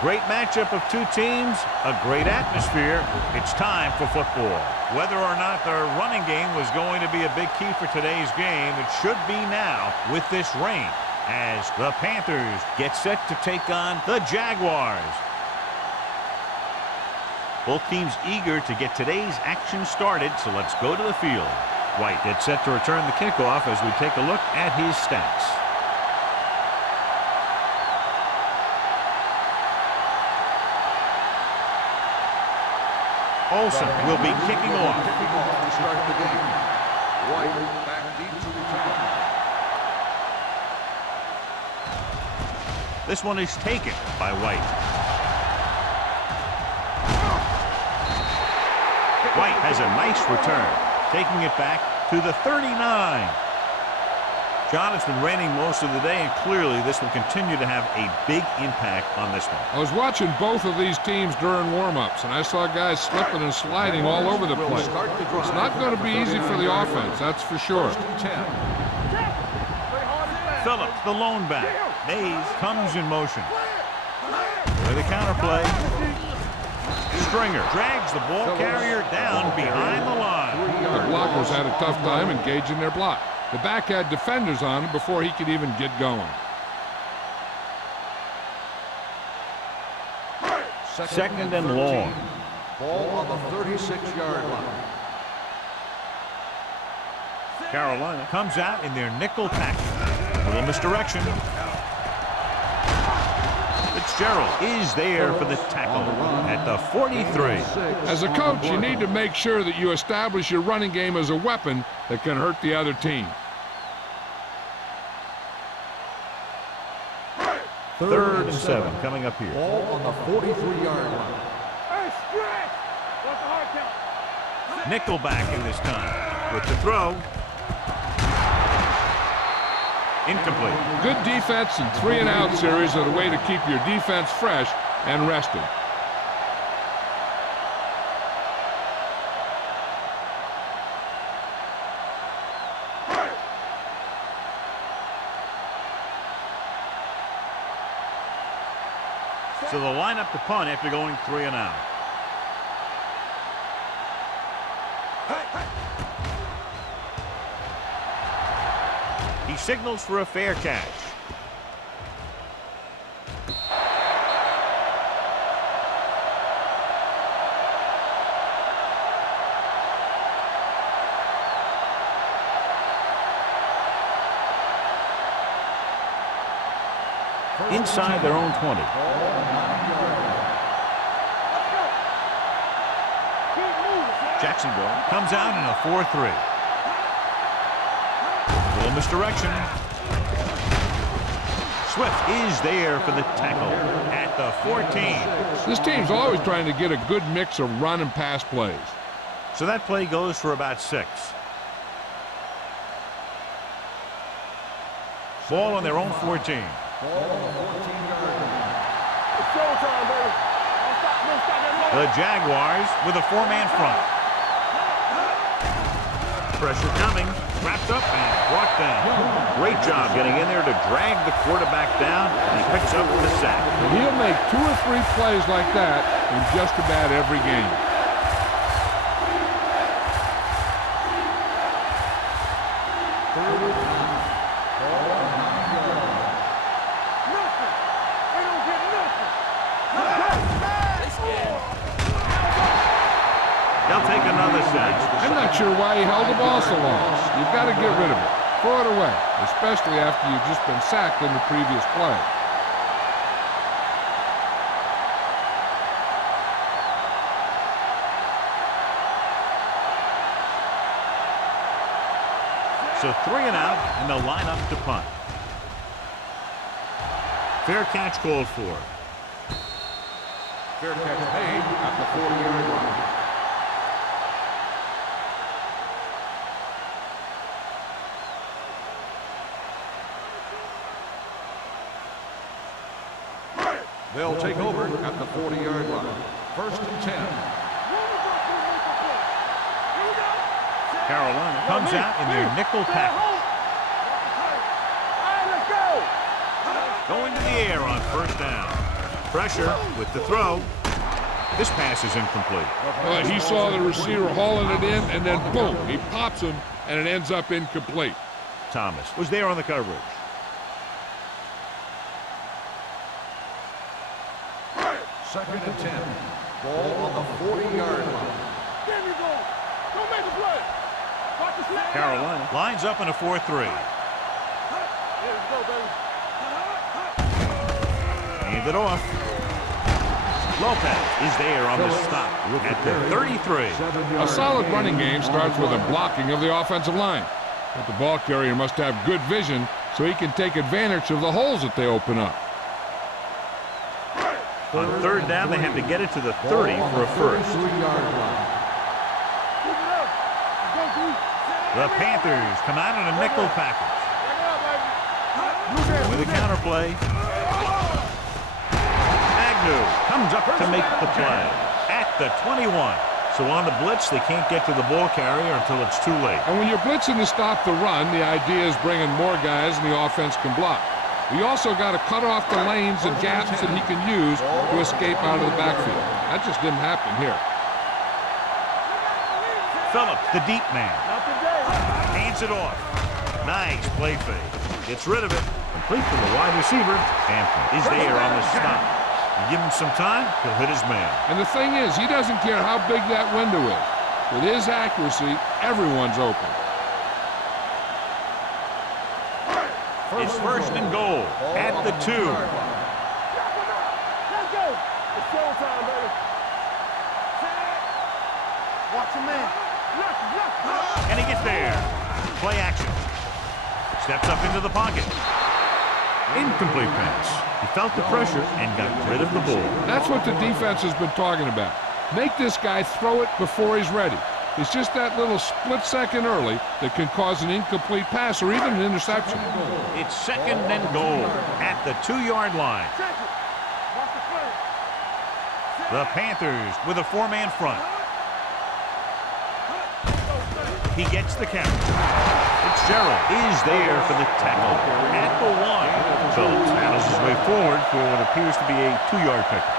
great matchup of two teams, a great atmosphere. It's time for football. Whether or not their running game was going to be a big key for today's game, it should be now with this rain, as the Panthers get set to take on the Jaguars. Both teams eager to get today's action started, so let's go to the field. White gets set to return the kickoff as we take a look at his stats. Olsen will be kicking off. To start the game. White back deep to return. This one is taken by White. White has a nice return, taking it back to the 39. John, it's been raining most of the day, and clearly this will continue to have a big impact on this one. I was watching both of these teams during warm-ups, and I saw guys slipping and sliding all over the place. It's not going to be easy for the offense, that's for sure. Phillips, the lone back. Mays comes in motion. With a counterplay. Stringer drags the ball carrier down behind the line. The blockers had a tough time engaging their block. The back had defenders on him before he could even get going. Second and long. Ball on the 36-yard line. Carolina comes out in their nickel package. A little misdirection. Fitzgerald is there for the tackle at the 43. As a coach, you need to make sure that you establish your running game as a weapon that can hurt the other team. Third and 7 coming up here. Ball on the 43-yard line. Nickel back in this time with the throw. Incomplete. Good defense and 3-and-out series are the way to keep your defense fresh and rested. So they'll line up to punt after going 3-and-out. He signals for a fair catch. Inside their own 20. Jacksonville comes out in a 4-3. Little misdirection. Swift is there for the tackle at the 14. This team's always trying to get a good mix of run and pass plays. So that play goes for about 6. Ball on their own 14. The Jaguars with a 4-man front. Pressure coming, wrapped up and brought down. Great job getting in there to drag the quarterback down, and he picks up the sack. And he'll make 2 or 3 plays like that in just about every game. They'll take another sack. I'm not sure why he held the ball so long. You've got to get rid of it. Throw it away, especially after you've just been sacked in the previous play. So 3-and-out, and they'll line up to punt. Fair catch called for. Fair catch made at the 40-yard line. They'll take over at the 40-yard line. First and 10. Carolina comes out in their nickel package. Going to the air on first down. Pressure with the throw. This pass is incomplete. He saw the receiver hauling it in, and then boom, he pops him, and it ends up incomplete. Thomas was there on the coverage. Second and 10. Ball on the 40-yard line. There you go. Don't make a play. Watch the snap. Carolina lines up in a 4-3. There you go, baby. Hand it off. Lopez is there on the stop at the 33. A solid running game starts with a blocking of the offensive line. But the ball carrier must have good vision so he can take advantage of the holes that they open up. On third down, they have to get it to the 30 for a first. The Panthers come out in a nickel package. With a counterplay. Agnew comes up to make the play at the 21. So on the blitz, they can't get to the ball carrier until it's too late. And when you're blitzing to stop the run, the idea is bringing more guys and the offense can block. We also got to cut off the lanes and gaps that he can use to escape out of the backfield. That just didn't happen here. Phillips, the deep man. Hands it off. Nice play fake. Gets rid of it. Complete to the wide receiver. Hampton is there on the stop. You give him some time, he'll hit his man. And the thing is, he doesn't care how big that window is. With his accuracy, everyone's open. It's first and goal at the 2. Let's go. It's showtime, baby. Watch your man. And he gets there. Play action. Steps up into the pocket. Incomplete pass. He felt the pressure and got rid of the ball. That's what the defense has been talking about. Make this guy throw it before he's ready. It's just that little split second early that can cause an incomplete pass or even an interception. It's second and goal at the 2-yard line. The Panthers with a 4-man front. He gets the count. Fitzgerald is there for the tackle at the 1. Phillips battles his way forward for what appears to be a 2-yard pickup.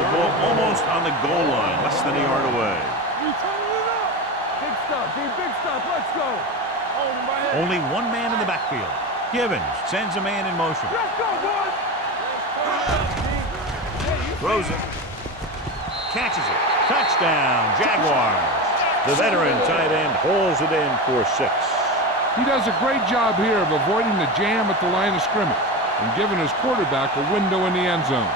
The ball almost on the goal line, less than a yard away. Big stop, big stop. Let's go. Only one man in the backfield. Givens sends a man in motion. Let's go, boys. Throws it. Catches it. Touchdown, Jaguars. The veteran tight end hauls it in for 6. He does a great job here of avoiding the jam at the line of scrimmage and giving his quarterback a window in the end zone.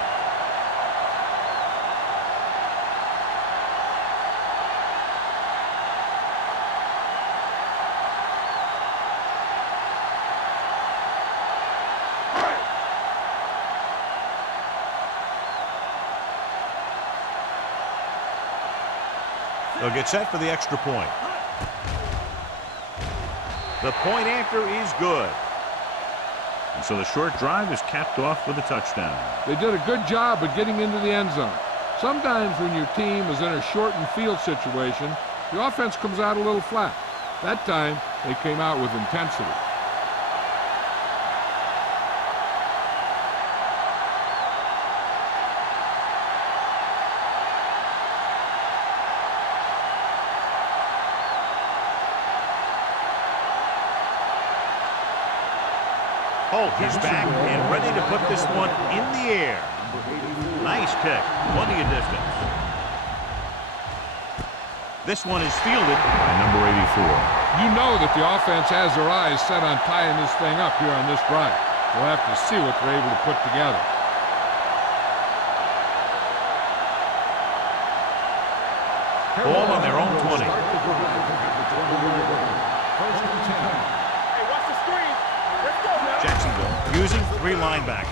They'll get set for the extra point. The point after is good. And so the short drive is capped off with a touchdown. They did a good job of getting into the end zone. Sometimes when your team is in a shortened field situation, the offense comes out a little flat. That time, they came out with intensity. Holt is back and ready to put this one in the air. Nice kick. Plenty of distance. This one is fielded by number 84. You know that the offense has their eyes set on tying this thing up here on this drive. We'll have to see what they're able to put together. Ball on their own 20. Jacksonville using 3 linebackers.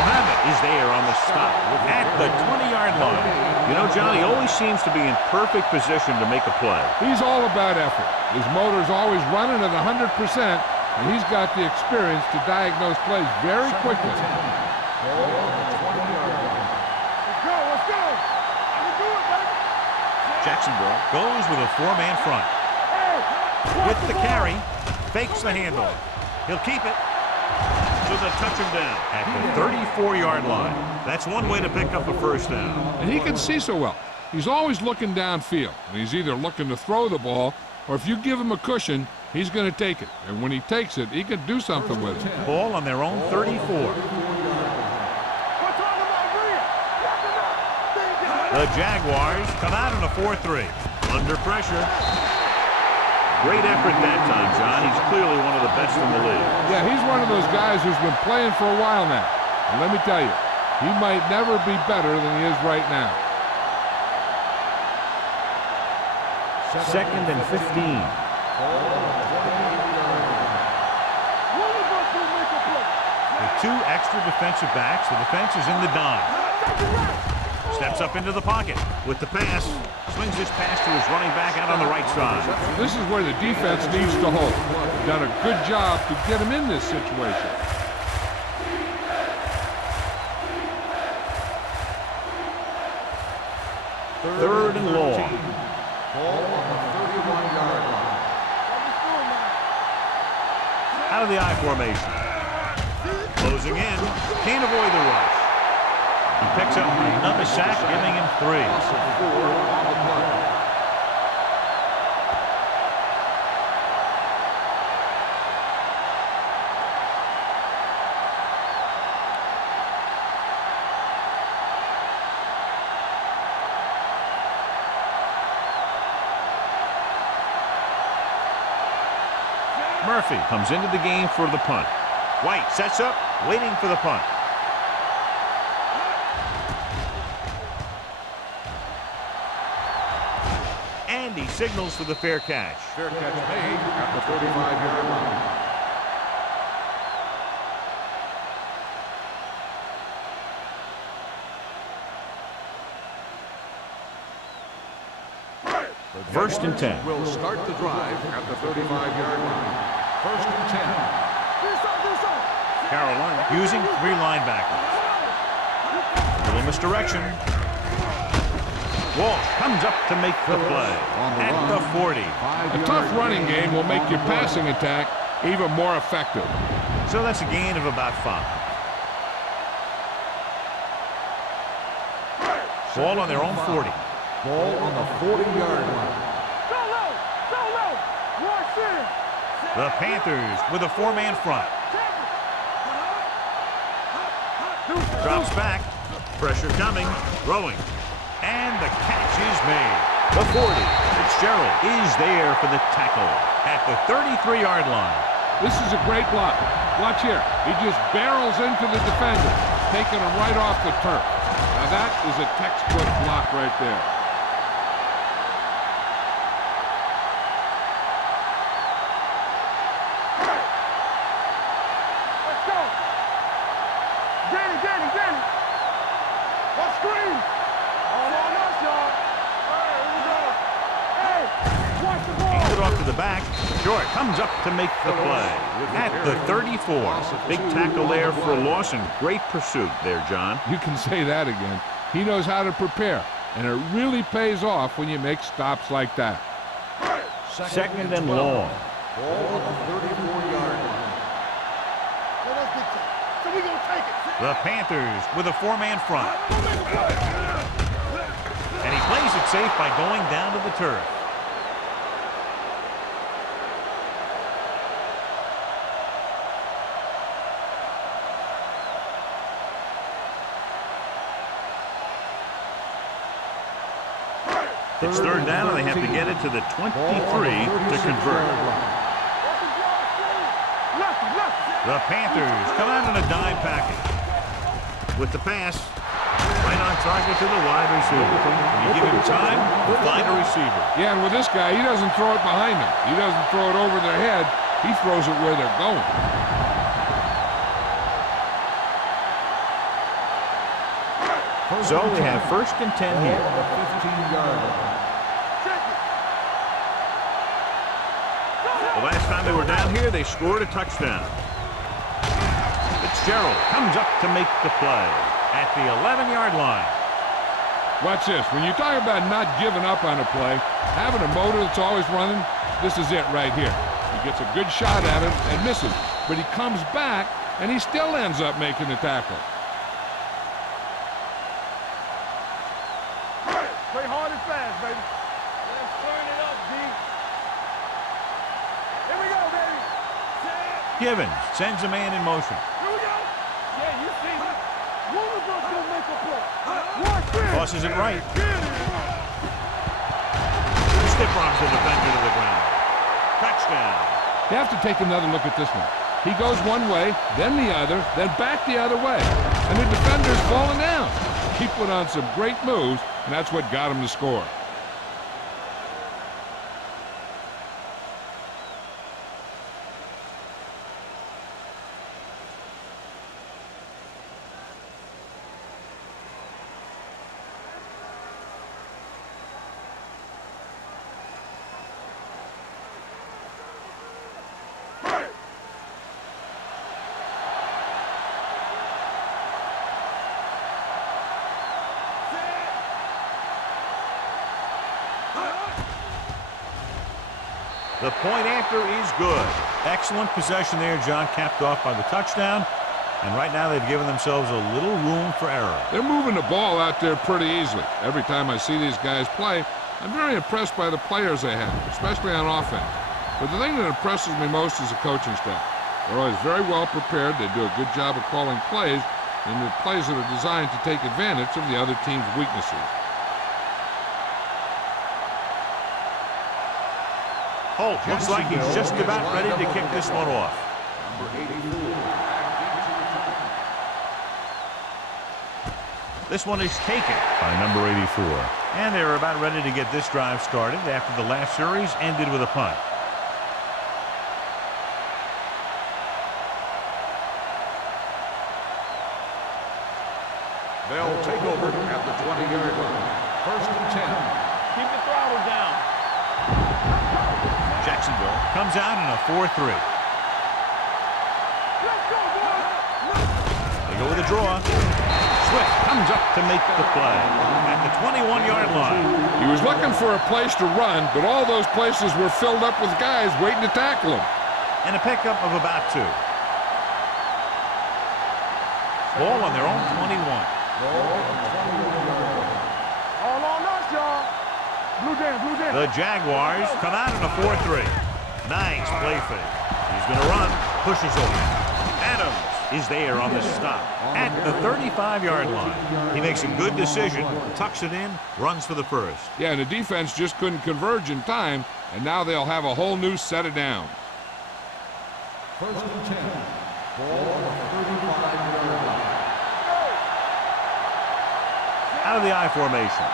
Muhammad is there on the stop at the 20-yard line. You know, John, he always seems to be in perfect position to make a play. He's all about effort. His motor's always running at 100%, and he's got the experience to diagnose plays very quickly. Let's go. Do it, baby. Jacksonville goes with a 4-man front. With the carry, Fakes the handle. He'll keep it. So they'll touch him down at the 34-yard line. That's one way to pick up a first down. And he can see so well. He's always looking downfield. And he's either looking to throw the ball, or if you give him a cushion, he's going to take it. And when he takes it, he can do something with it. Ball on their own 34. The Jaguars come out in a 4-3. Under pressure. Great effort that time, John. He's clearly one of the best in the league. Yeah, he's one of those guys who's been playing for a while now. And let me tell you, he might never be better than he is right now. 2nd and 15. With 2 extra defensive backs, the defense is in the dime. Steps up into the pocket with the pass. Swings this pass to his running back out on the right side. This is where the defense needs to hold. Done a good job to get him in this situation. Third and long. Ball on the 31-yard line. Out of the I formation. Closing in. Can't avoid the rush. He picks up another sack, giving him 3. Loss of 4 on the play. Murphy comes into the game for the punt. White sets up, waiting for the punt. And he signals for the fair catch. Fair catch made at the 35-yard line. First and 10. Will start the drive at the 35-yard line. First and 10. Carolina using 3 linebackers. Little misdirection. Walsh comes up to make the play at the 40. A tough running game will make your passing attack even more effective. So that's a gain of about 5. Ball on their own 40. Ball on the 40-yard line. The Panthers with a 4-man front. Drops back. Pressure coming. Throwing. And the catch is made. The 40. Fitzgerald is there for the tackle at the 33-yard line. This is a great block. Watch here. He just barrels into the defender, taking him right off the turf. Now that is a textbook block right there. The back, short, comes up to make the play at the 34. Big tackle there for Lawson. Great pursuit there, John. You can say that again. He knows how to prepare, and it really pays off when you make stops like that. Second and long. Ball on the 34-yard line. The Panthers with a 4-man front. And he plays it safe by going down to the turf. It's third down, and they have to get it to the 23 to convert. The Panthers come out in a dime package. With the pass, right on target to the wide receiver. When you give him time, he'll find a receiver. Yeah, and with this guy, he doesn't throw it behind them. He doesn't throw it over their head. He throws it where they're going. So we have first and 10 here. Ball on the 15-yard line. The last time they were down here, they scored a touchdown. Fitzgerald comes up to make the play at the 11-yard line. Watch this. When you talk about not giving up on a play, having a motor that's always running, this is it right here. You gets a good shot at him and misses. But he comes back, and he still ends up making the tackle. Play hard and fast, baby. Let's turn it up, D. Here we go, baby. Givens sends a man in motion. Here we go. Yeah, you see me. One of us gonna make a play. Watch this. Tosses it right. Stiff arms the defender to the ground. Touchdown. You have to take another look at this one. He goes one way, then the other, then back the other way. And the defender's falling down. He put on some great moves, and that's what got him to score. The point after is good. Excellent possession there, John, capped off by the touchdown. And right now they've given themselves a little room for error. They're moving the ball out there pretty easily. Every time I see these guys play, I'm very impressed by the players they have, especially on offense. But the thing that impresses me most is the coaching staff. They're always very well prepared. They do a good job of calling plays, and the plays that are designed to take advantage of the other team's weaknesses. Holt looks like he's just about ready to kick this one off. This one is taken by number 84. And they're about ready to get this drive started after the last series ended with a punt. They'll take over at the 20-yard line. First and 10. Keep the throttle down. Jacksonville comes out in a 4-3. Let's go, boys. They go with a draw. Swift comes up to make the play at the 21-yard line. He was looking for a place to run, but all those places were filled up with guys waiting to tackle him. And a pickup of about 2. Ball on their own 21. All on us, y'all. Blue jam, blue jam. The Jaguars come out in a 4-3. Nice play fake. He's going to run. Pushes over. Adams is there on the stop at the 35-yard line. He makes a good decision, tucks it in, runs for the first. Yeah, and the defense just couldn't converge in time, and now they'll have a whole new set of downs. First and 10. Ball on the 35-yard line. Out of the I formation.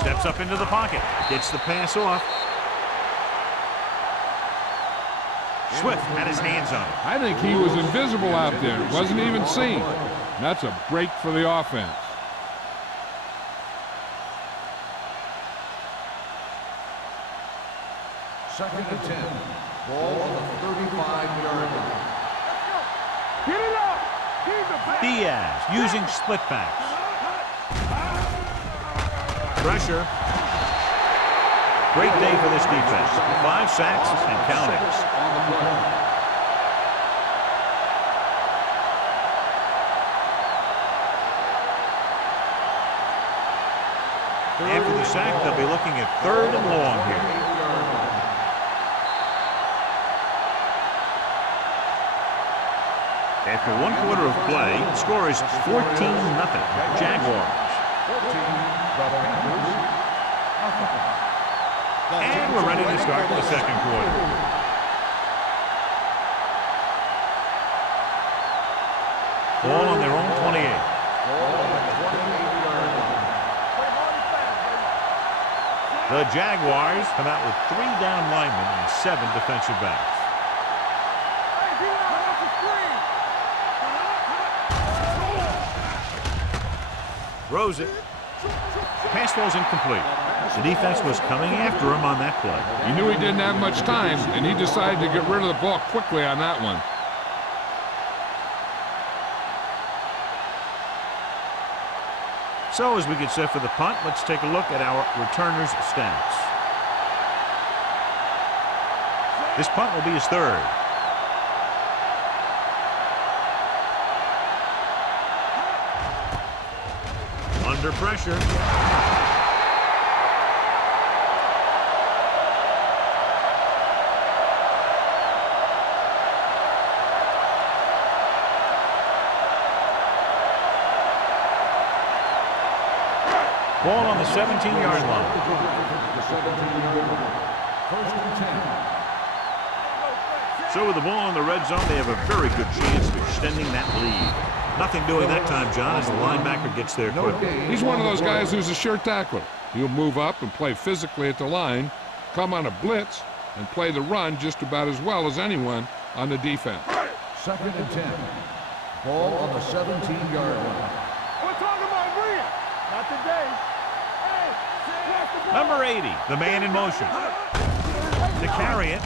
Steps up into the pocket. Gets the pass off. Swift had his hands on it. I think he was invisible out there. Wasn't even seen. And that's a break for the offense. Second and 10. Ball on the 35-yard line. Get it up. He's a back. Diaz using split backs. Pressure. Great day for this defense. 5 sacks and counting. On the play. After the sack, they'll be looking at 3rd and long here. After 1 quarter of play, the score is 14-0 Jaguars. And we're ready to start the second quarter. Ball on their own 28. The Jaguars come out with 3 down linemen and 7 defensive backs. Throws it. Pass falls incomplete. The defense was coming after him on that play. He knew he didn't have much time, and he decided to get rid of the ball quickly on that one. So as we get set for the punt, let's take a look at our returners' stats. This punt will be his third. Under pressure. Ball on the 17-yard line. First and 10. So with the ball in the red zone, they have a very good chance of extending that lead. Nothing doing that time, John, as the linebacker gets there quickly. He's one of those guys who's a sure tackler. He'll move up and play physically at the line, come on a blitz, and play the run just about as well as anyone on the defense. Second and 10. Ball on the 17-yard line. We're talking about agreeing. Not today. Number 80, the man in motion. To carry it,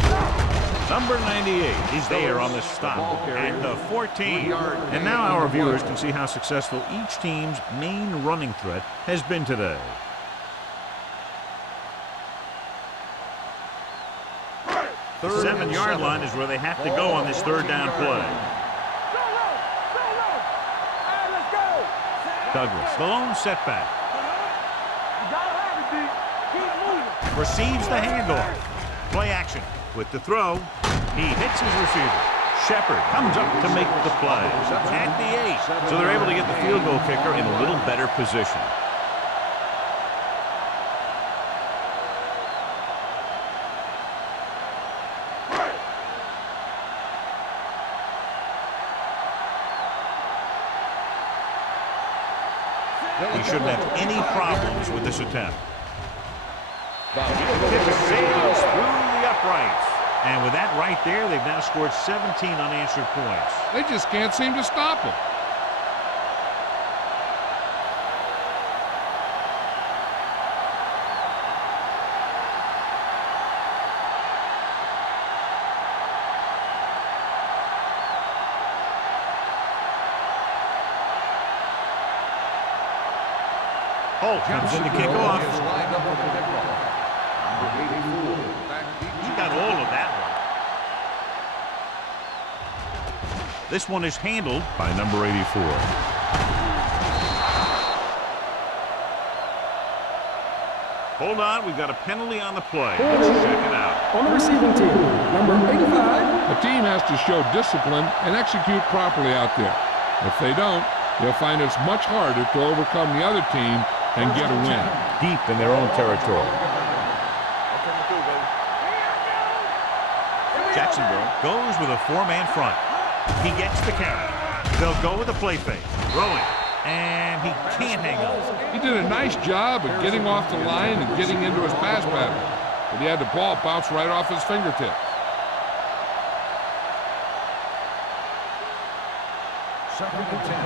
number 98 is there on the stop at the 14. And now our viewers can see how successful each team's main running threat has been today. The 7-yard line is where they have to go on this third down play. Douglas, the lone setback. Receives the handoff. Play action with the throw. He hits his receiver. Shepard comes up to make the play at the 8. So they're able to get the field goal kicker in a little better position. He shouldn't have any problems with this attempt. Kick sails through the uprights. And with that right there, they've now scored 17 unanswered points. They just can't seem to stop him. Holt comes in to kick off. He got all of that one. This one is handled by number 84. Hold on, we've got a penalty on the play. Let's check it out. On the receiving team, number 85. A team has to show discipline and execute properly out there. If they don't, they'll find it's much harder to overcome the other team and get a win. Deep in their own territory. Jacksonville goes with a 4-man front. He gets the carry. They'll go with a play fake. Throwing. And he can't hang on. He did a nice job of getting off the line and getting into his pass pattern. But he had the ball bounce right off his fingertips. Second and 10.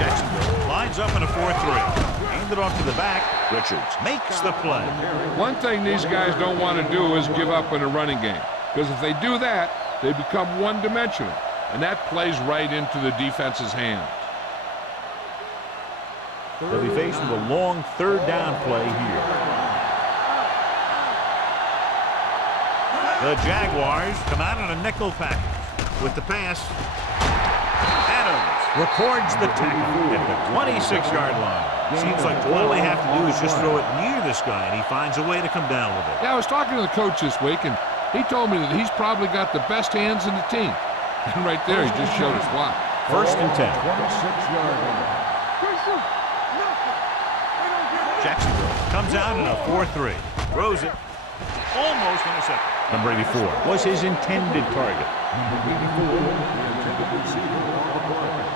Jacksonville lines up in a 4-3. Hand it off to the back. Richards makes the play. One thing these guys don't want to do is give up in a running game. Because if they do that, they become one-dimensional. And that plays right into the defense's hands. They'll be faced with a long third down play here. The Jaguars come out in a nickel package with the pass. Adams records the tackle at the 26-yard line. Seems like all they have to do is just throw it near this guy, and he finds a way to come down with it. Yeah, I was talking to the coach this week, and he told me that he's probably got the best hands in the team. And right there, he just showed us why. First and 10. 26-yard line. Jacksonville comes out in a 4-3. Throws it. Almost intercepted. Number 84 was his intended target. Number 84, the intended receiver on the play.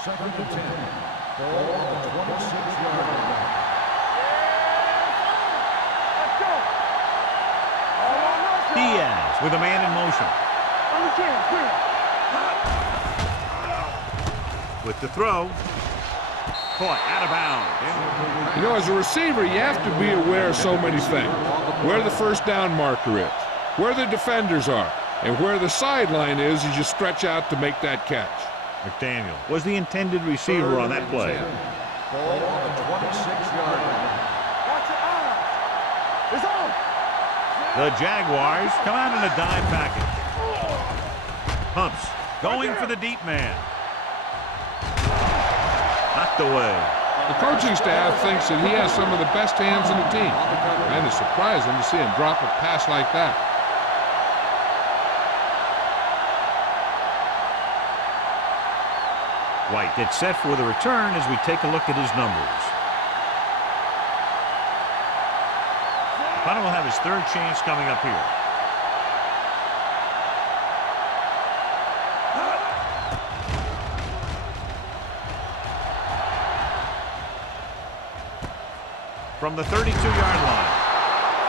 Second and 10. Ball on the 26-yard line. Diaz with a man in motion. With the throw. Caught out of bounds. You know, as a receiver, you have to be aware of so many things. Where the first down marker is, where the defenders are, And where the sideline is you stretch out to make that catch. McDaniel was the intended receiver on that play. Ball on the 26-yard line. Watch your eyes. It's on. The Jaguars come out in a dime package. Pumps going for the deep man. Knocked away. The coaching staff thinks that he has some of the best hands in the team. And it's surprising to see him drop a pass like that. White gets set for the return as we take a look at his numbers. Hunter will have his third chance coming up here. From the 32-yard line.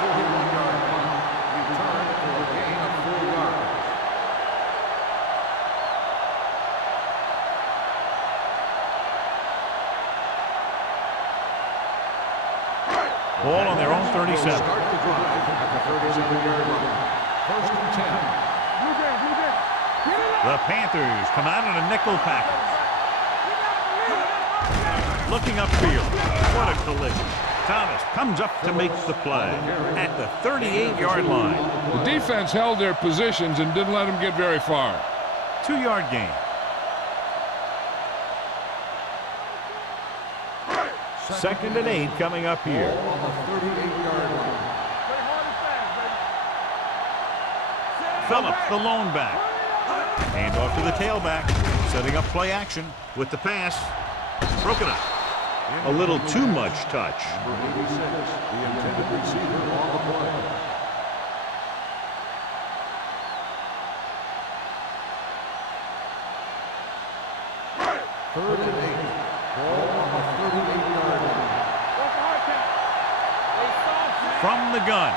41-yard punt. Return for a gain of 4 yards. Ball on their own 37. Start the drive at the 37-yard line. First and 10. Blue game, blue game. Get it up. The Panthers come out in a nickel package. Looking upfield. What a collision. Thomas comes up to make the play at the 38-yard line. The defense held their positions and didn't let them get very far. 2-yard gain. Second and 8 coming up here. Ball on the 38-yard line. Play hard and fast, baby. Phillips, the lone back. Hand off to the tailback. Setting up play action with the pass. Broken up. A little too much touch. Number 86, the intended receiver on the play. Third and 8. Ball on the 38-yard line. What's the hard count? They soft. From the gun.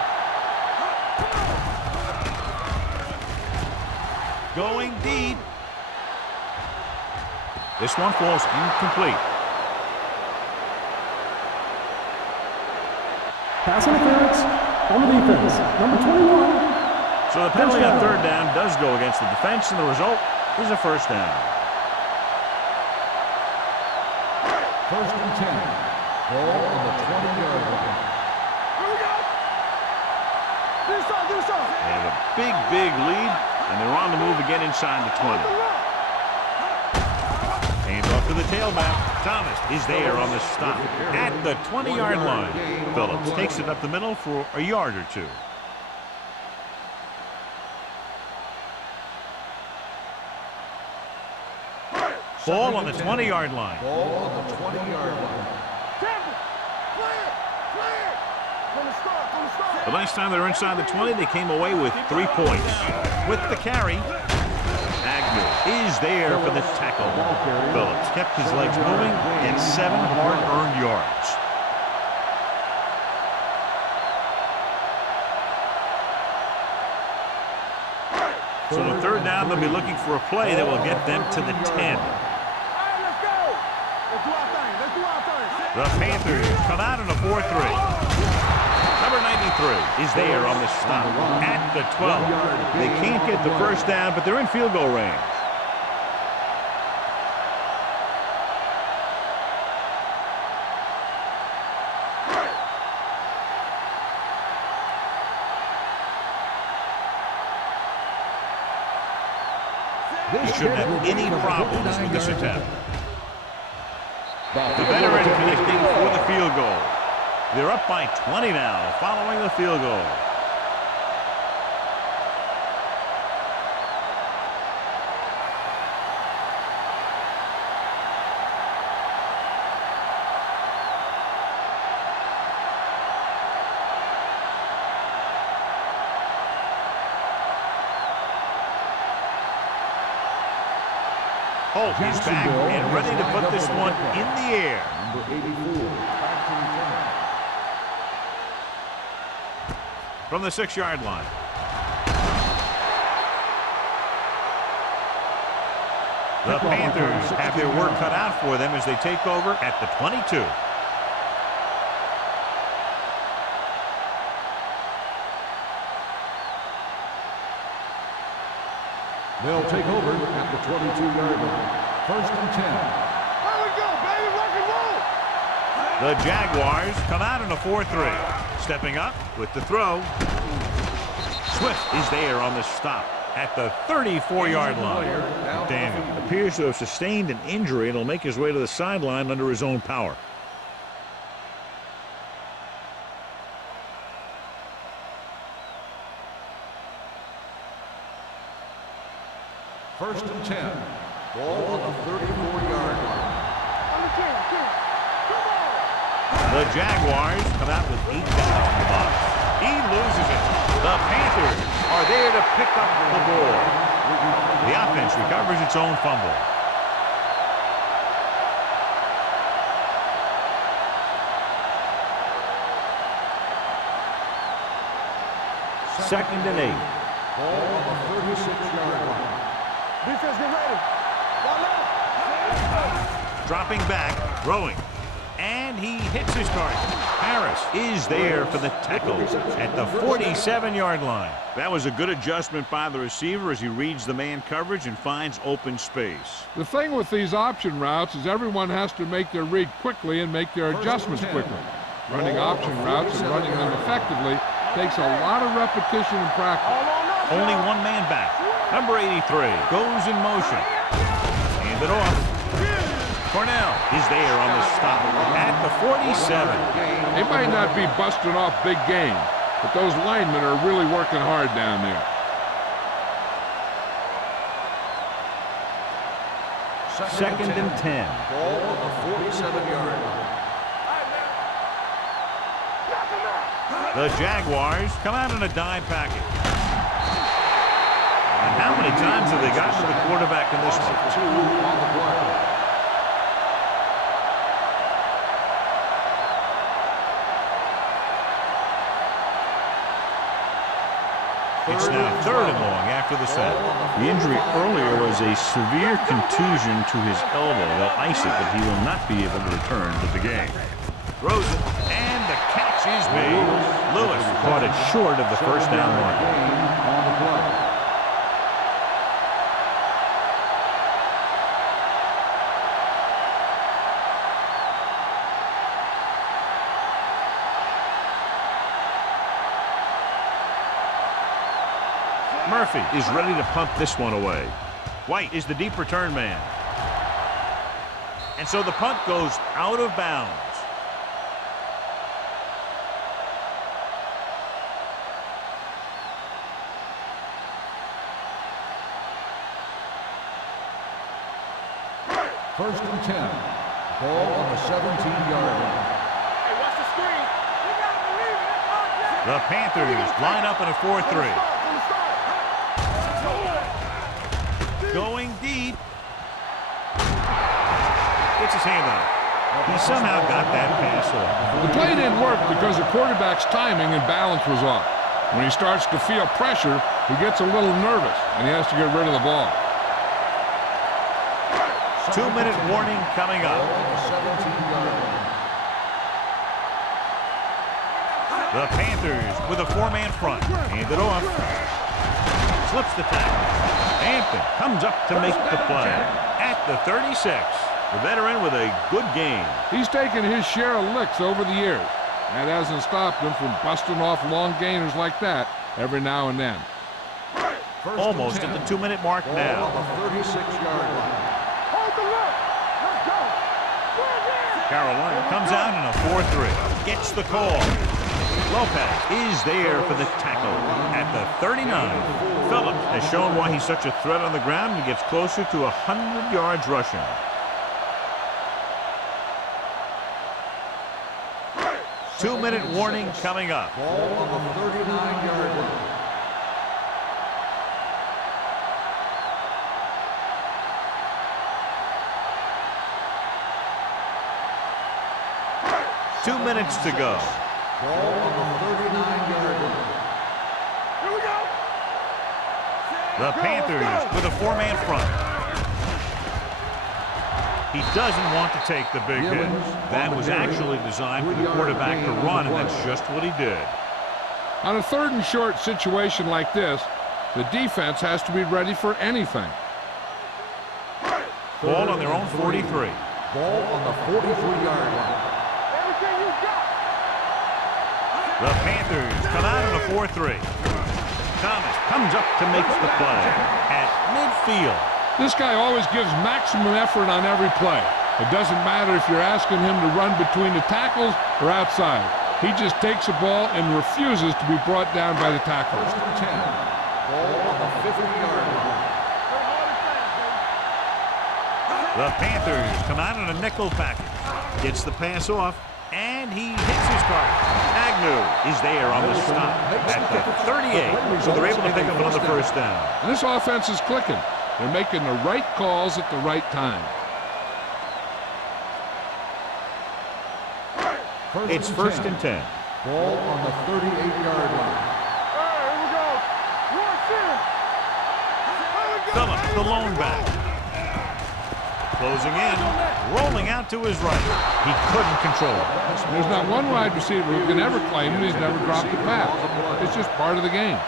Going deep. This one falls incomplete. Pass interference on the defense. Number 21. So the penalty on third down does go against the defense, and the result is a first down. First and 10. Ball on the 20-yard line. Here we go. Get us off, get us off. They have a big, big lead, and they're on the move again inside the 20. Hands off to the tailback. Thomas is there on the stop at the 20-yard line. Phillips takes it up the middle for a yard or two. Ball on the 20-yard line. Ball on the 20-yard line. Campbell. Play it. Play it. From the start, from the start. The last time they were inside the 20, they came away with 3 points. With the carry, Agnew is there for the tackle. Phillips kept his legs moving and 7 hard-earned yards. So the third down, they'll be looking for a play that will get them to the 10. All right, let's go. Let's do our thing. Let's do our thing. The Panthers come out in a 4-3. Number 93 is there on the stop at the 12. They can't get the first down, but they're in field goal range. He shouldn't have any problems with this attempt. The veteran connecting for the field goal. They're up by 20 now following the field goal. Holt is back and ready to put this one in the air. Number 84, back to return. From the 6-yard line. The Panthers have their work cut out for them as they take over at the 22. They'll take over at the 22-yard line. First and 10. There we go, baby. Rock and roll. The Jaguars come out in a 4-3. Stepping up with the throw. Swift is there on the stop at the 34-yard line. Daniel appears to have sustained an injury and will make his way to the sideline under his own power. First and 10. Ball on the 34-yard line. On the 10. Come on. The Jaguars come out with 8 guys on the box. He loses it. The Panthers are there to pick up the ball. The offense recovers its own fumble. Second and 8. Ball on the 36-yard line. Defense, get ready. Ball out. Dropping back, throwing. And he hits his target. Harris is there for the tackle at the 47-yard line. That was a good adjustment by the receiver as he reads the man coverage and finds open space. The thing with these option routes is everyone has to make their read quickly and make their adjustments quickly. Running option routes and running them effectively takes a lot of repetition and practice. Only one man back. Number 83 goes in motion. Hand it off. Cornell is there on the stop at the 47. They might not be busting off big game, but those linemen are really working hard down there. Second and 10. Ball on the 47-yard line. The Jaguars come out in a dime package. And how many times have they gotten to the quarterback in this one? 2 on the play. It's now third and long after the set. The injury earlier was a severe contusion to his elbow. They'll ice it, but he will not be able to return to the game. Throws it, and the catch is made. Lewis caught it short of the first down mark. On the play. Murphy is ready to punt this one away. White is the deep return man. And so the punt goes out of bounds. First and 10. Ball on the 17-yard line. Hey, watch the screen. You gotta believe it. The Panthers line up in a 4-3. Going deep. Gets his hand on it. He somehow got that pass off. The play didn't work because the quarterback's timing and balance was off. When he starts to feel pressure, he gets a little nervous, and he has to get rid of the ball. 2-minute warning coming up. Ball on the 17-yard line. The Panthers with a 4-man front. Hand it off. Slips the tackle. Hampton comes up to make the play at the 36. The veteran with a good game. He's taken his share of licks over the years. That hasn't stopped him from busting off long gainers like that every now and then. Almost at the 2-minute mark Ball now. on the 36-yard line. Hold the look. Let's go. Carolina comes out in a 4-3. Gets the call. Lopez is there for the tackle at the 39. Phillips has shown why he's such a threat on the ground and gets closer to 100 yards rushing. Two-minute warning coming up. Ball on the 39-yard line. Two minutes to go. Ball on the 39-yard line. Here we go. The Panthers with a 4-man front. He doesn't want to take the big hit. That was actually designed for the quarterback to run, and that's just what he did. On a 3rd and short situation like this, The defense has to be ready for anything. Ball on their own 43. Ball on the 43-yard line. Everything you got. The Panthers come out in a 4-3. Thomas comes up to make the play at midfield. This guy always gives maximum effort on every play. It doesn't matter if you're asking him to run between the tackles or outside. He just takes the ball and refuses to be brought down by the tacklers. 10. Ball on the 50-yard line. The Panthers come out in a nickel package. Gets the pass off, and he hits his target. Agnew is there on the stop at the 38, so they're able to pick up another first down. And this offense is clicking. They're making the right calls at the right time. It's first and 10. Ball on the 38-yard line. Here we go. Watch him. Phillips, the lone back. Closing in, rolling out to his right. He couldn't control it. There's not one wide receiver who can ever claim he's never dropped a pass. It's just part of the game.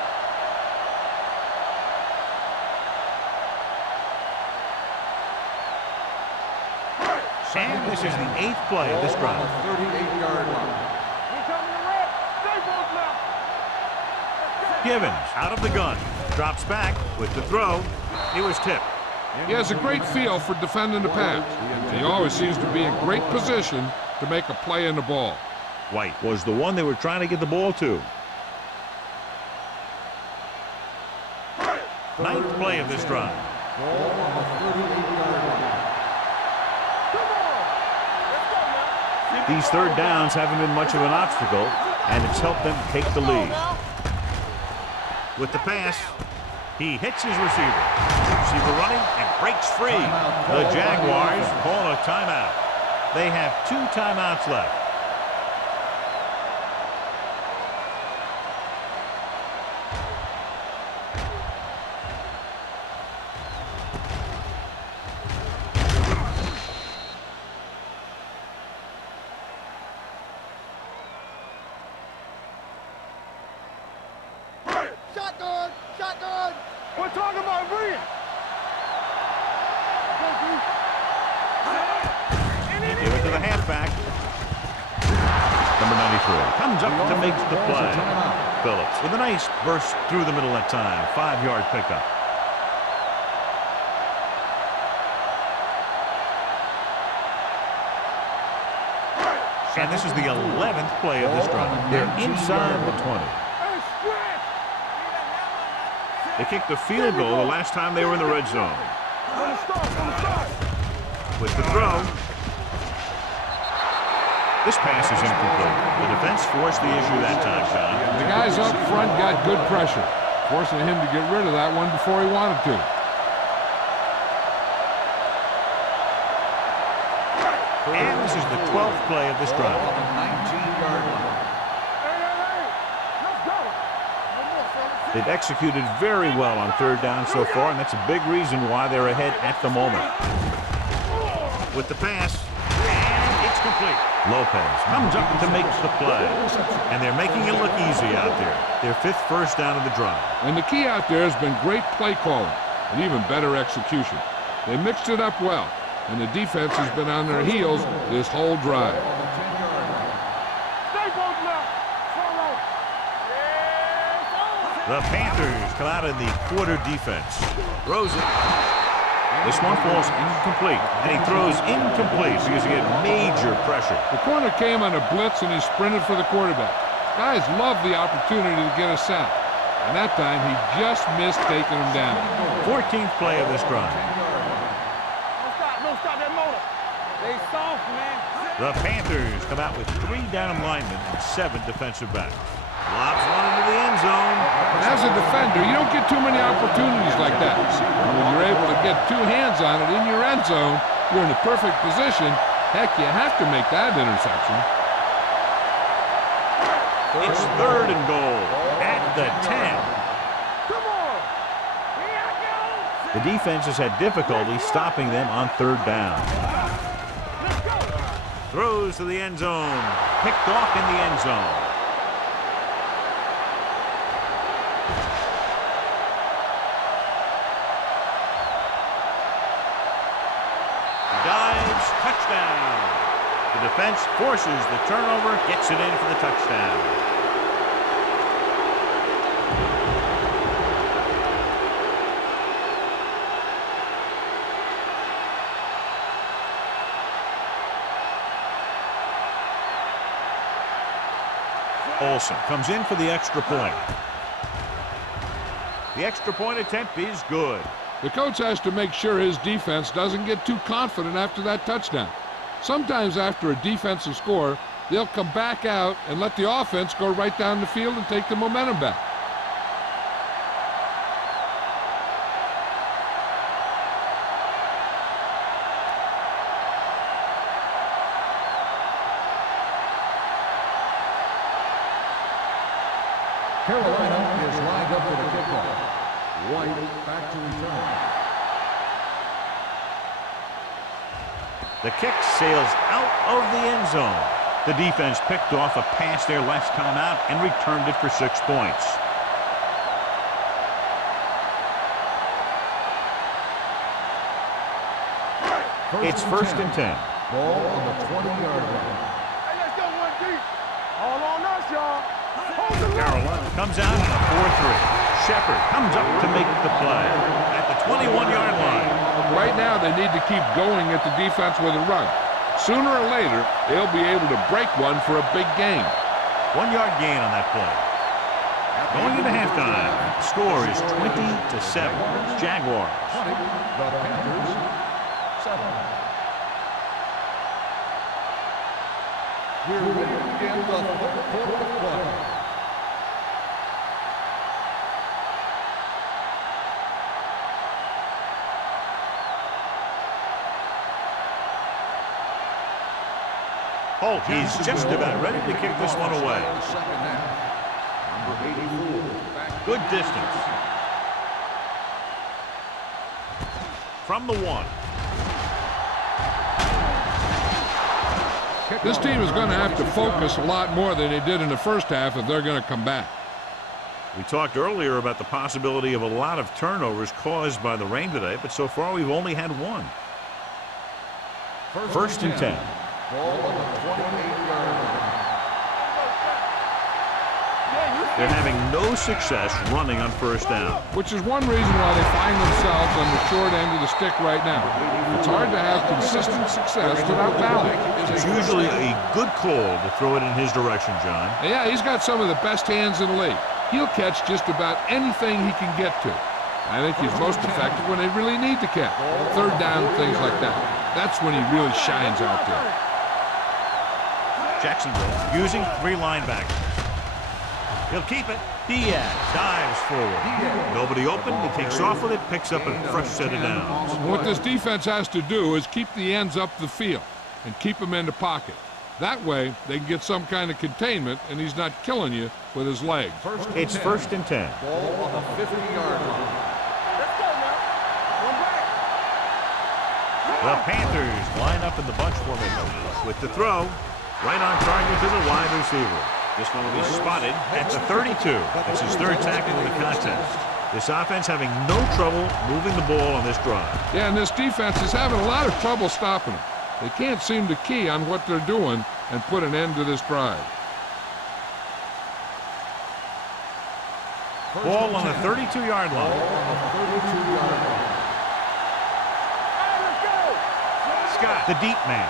And this is the 8th play of this drive. 38-yard line. We coming to rep. Stay both now. Givens out of the gun. Drops back with the throw. It was tipped. He has a great feel for defending the pass. He always seems to be in great position to make a play in the ball. White was the one they were trying to get the ball to. 9th play of this drive. Ball on the 38-yard line. These third downs haven't been much of an obstacle, and it's helped them take the lead. With the pass, he hits his receiver. Receiver running and breaks free. The Jaguars call a timeout. They have 2 timeouts left. Shotgun. We're talking about bringing. Give it to the halfback. Number 93 comes up to make the play. Phillips with a nice burst through the middle that time. 5-yard pickup. And this is the 11th play of this drive. They're inside the 20. They kicked a field goal the last time they were in the red zone. With the throw. This pass is incomplete. The defense forced the issue that time, John. The guys up front got good pressure, forcing him to get rid of that one before he wanted to. And this is the 12th play of this drive. 19-yard line. They've executed very well on third down so far, and that's a big reason why they're ahead at the moment. With the pass, and it's complete. Lopez comes up to make the play, and they're making it look easy out there. Their 5th first down of the drive. And the key out there has been great play calling and even better execution. They mixed it up well, and the defense has been on their heels this whole drive. The Panthers come out in the quarter defense. Throws it. This one falls incomplete, and he throws incomplete because he had major pressure. The corner came on a blitz, and he sprinted for the quarterback. Guys love the opportunity to get a sack, and that time he just missed taking him down. 14th play of this drive. Don't stop that motor. They soft, man. The Panthers come out with 3 down linemen and 7 defensive backs. Lobs one into the end zone. As a defender, you don't get too many opportunities like that. And when you're able to get 2 hands on it in your end zone, you're in the perfect position. Heck, you have to make that interception. It's 3rd and goal at the 10. Come on. Here I go. The defense has had difficulty stopping them on 3rd down. Let's go. Throws to the end zone. Picked off in the end zone. Touchdown. The defense forces the turnover, gets it in for the touchdown. Olsen comes in for the extra point. The extra point attempt is good. The coach has to make sure his defense doesn't get too confident after that touchdown. Sometimes after a defensive score, they'll come back out and let the offense go right down the field and take the momentum back. Carolina is lined up for the kickoff. White back to return. The kick sails out of the end zone. The defense picked off a pass there last time out and returned it for 6 points. It's first and 10. Ball on the 20-yard line. Hey, let's go one deep. All on us, y'all. Hold the line. Carolina comes out on a 4-3. Shepard comes up to make the play at the 21-yard line. Right now, they need to keep going at the defense with a run. Sooner or later, they'll be able to break one for a big gain. 1-yard gain on that play. Going into halftime, the score is 20-7. Jaguars. 20, the Panthers, 7. We're ready to begin the third quarter of play. Holt is just about ready to kick this one away. Second half. Number 84. Good distance. From the 1. This team is going to have to focus a lot more than they did in the first half if they're going to come back. We talked earlier about the possibility of a lot of turnovers caused by the rain today, but so far we've only had one. First and 10. Ball on the 28-yard line. They're having no success running on first down. Which is one reason why they find themselves on the short end of the stick right now. It's hard to have consistent success without balance. It's usually a good call to throw it in his direction, John. Yeah, he's got some of the best hands in the league. He'll catch just about anything he can get to. I think he's most effective when they really need to catch. Third down, things like that. That's when he really shines out there. Jacksonville using 3 linebackers. He'll keep it. Diaz dives forward. Nobody open. He takes off with it, picks up a fresh set of downs. What this defense has to do is keep the ends up the field and keep them in the pocket. That way, they can get some kind of containment, and he's not killing you with his legs. It's first and 10. Ball on the 50-yard line. Let's go now. One back. The Panthers line up in the bunch formation with the throw right on target to the wide receiver. This one will be spotted at the 32. That's his 3rd tackle in the contest. This offense having no trouble moving the ball on this drive. Yeah, and this defense is having a lot of trouble stopping them. They can't seem to key on what they're doing and put an end to this drive. Ball on the 32-yard line. Scott, the deep man,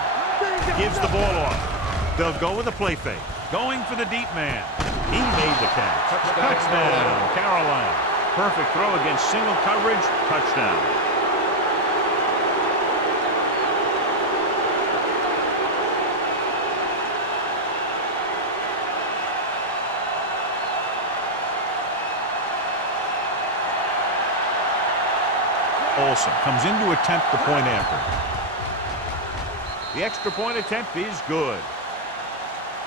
gives the ball off. They'll go with a play fake. Going for the deep man. He made the catch. Touchdown, Carolina. Perfect throw against single coverage. Touchdown. Olsen comes in to attempt the point after. The extra point attempt is good.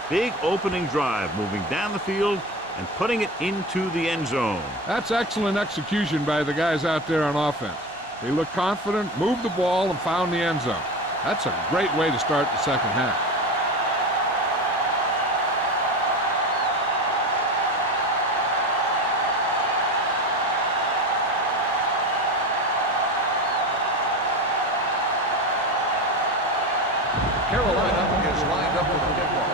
Big opening drive, moving down the field and putting it into the end zone. That's excellent execution by the guys out there on offense. They look confident, moved the ball, and found the end zone. That's a great way to start the second half. Carolina is lined up with the kickoff.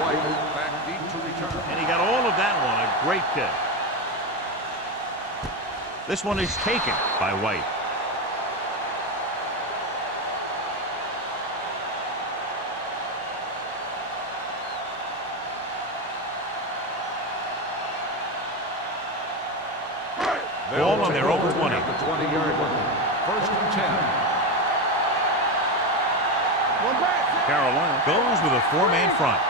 White back deep to return. And he got all of that one. A great kick. This one is taken by White. Ball on their own 20. At the 20-yard line. First and 10. Carolina goes with a four-man front.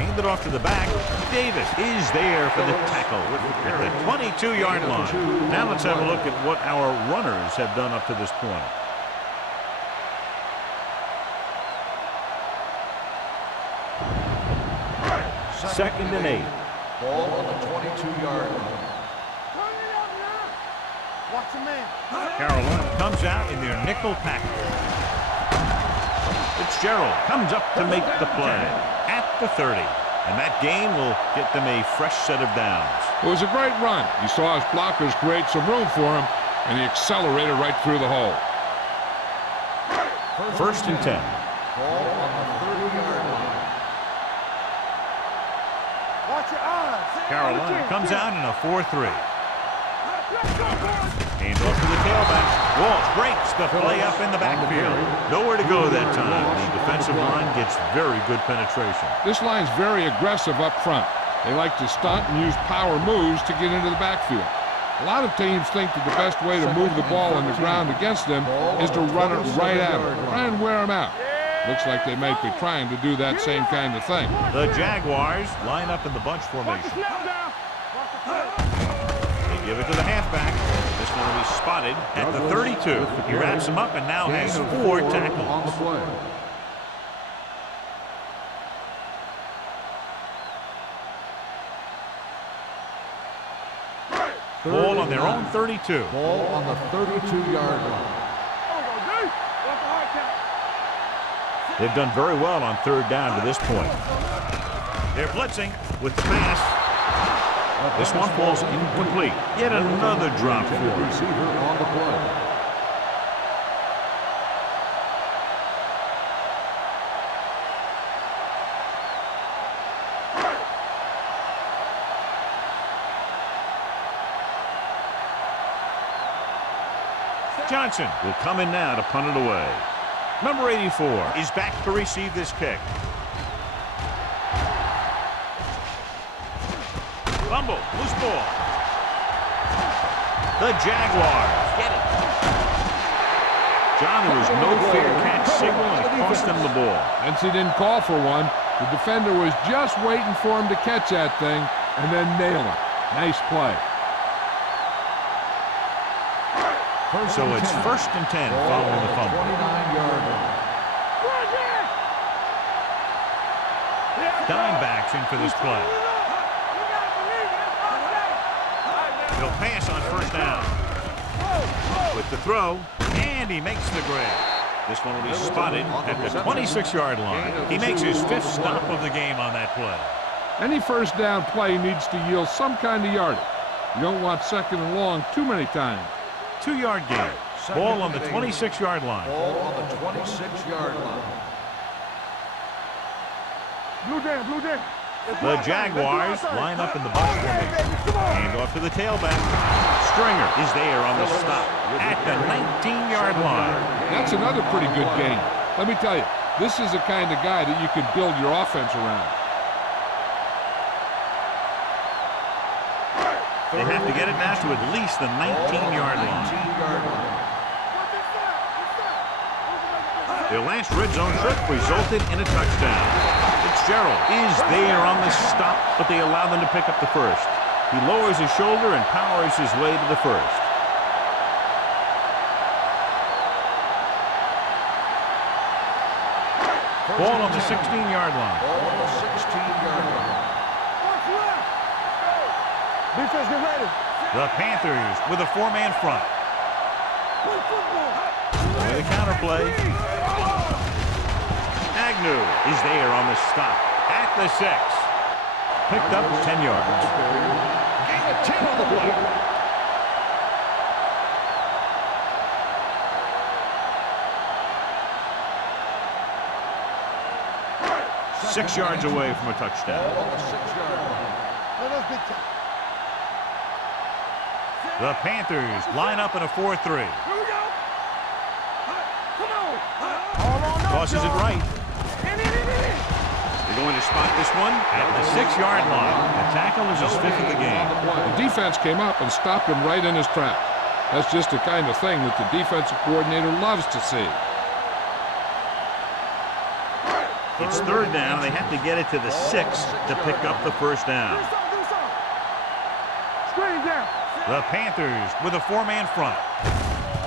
Hand it off to the back. Davis is there for the tackle at the 22-yard line. Now let's have a look at what our runners have done up to this point. Second and 8. Ball on the 22-yard line. Watch a man. Carolina comes out in their nickel package. Fitzgerald comes up to make the play at the 30. And that gain will get them a fresh set of downs. It was a great run. He saw his blockers create some room for him, and he accelerated right through the hole. First and 10. Ball on the 30-yard line. Watch your eyes. Carolina comes out in a 4-3. Hand off to the tailback. Walsh breaks the play up in the backfield. Nowhere to go that time. The defensive line gets very good penetration. This line's very aggressive up front. They like to stunt and use power moves to get into the backfield. A lot of teams think that the best way to move the ball on the ground against them is to run it right at them. Try and wear them out. Looks like they might be trying to do that same kind of thing. The Jaguars line up in the bunch formation. They give it to the halfback. This one will be spotted at the 32. He wraps him up and now has 4 tackles. On the play. Ball on their own 32. Ball on the 32-yard line. They've done very well on third down to this point. They're blitzing with the pass. This one falls incomplete. Yet another drop for The receiver on the play. Johnson will come in now to punt it away. Number 84 is back to receive this kick. Fumble, loose ball. The Jaguars get it. John, there was no fair catch signal and it cost them the ball. Since he didn't call for one, the defender was just waiting for him to catch that thing and then nail it. Nice play. So it's first and 10 following the fumble. 29-yard line. Dimebacks in for this play. He'll pass on first down. With the throw, and he makes the grab. This one will be spotted at the 26-yard line. He makes his 5th stop of the game on that play. Any first down play needs to yield some kind of yardage. You don't want second and long too many times. 2-yard gain. Ball on the 26-yard line. Ball on the 26-yard line. Blue jam. The Jaguars line up in the bunch formation. Hand off to the tailback. Stringer is there on the stop at the 19-yard line. That's another pretty good game. Let me tell you, this is the kind of guy that you can build your offense around. They have to get it now to at least the 19-yard line. Their last red zone trip resulted in a touchdown. Fitzgerald is there on the stop, but they allow them to pick up the first. He lowers his shoulder and powers his way to the first. Ball on the 16-yard line. Ball on the 16-yard line. Defense, get ready. The Panthers with a 4-man front. With a counterplay. Agnew is there on the stop at the 6. Picked up 10 yards. Gain of 10 on the play. 6 yards away from a touchdown. Ball on the 6-yard line. The Panthers line up in a 4-3. Here we go. Come on. All on up, Tosses it y'all. right. In. They're going to spot this one at the 6-yard line. The tackle is his 5th of the game. The defense came up and stopped him right in his tracks. That's just the kind of thing that the defensive coordinator loves to see. It's 3rd down. They have to get it to the 6 to pick up the 1st down. Screen down. The Panthers with a 4-man front.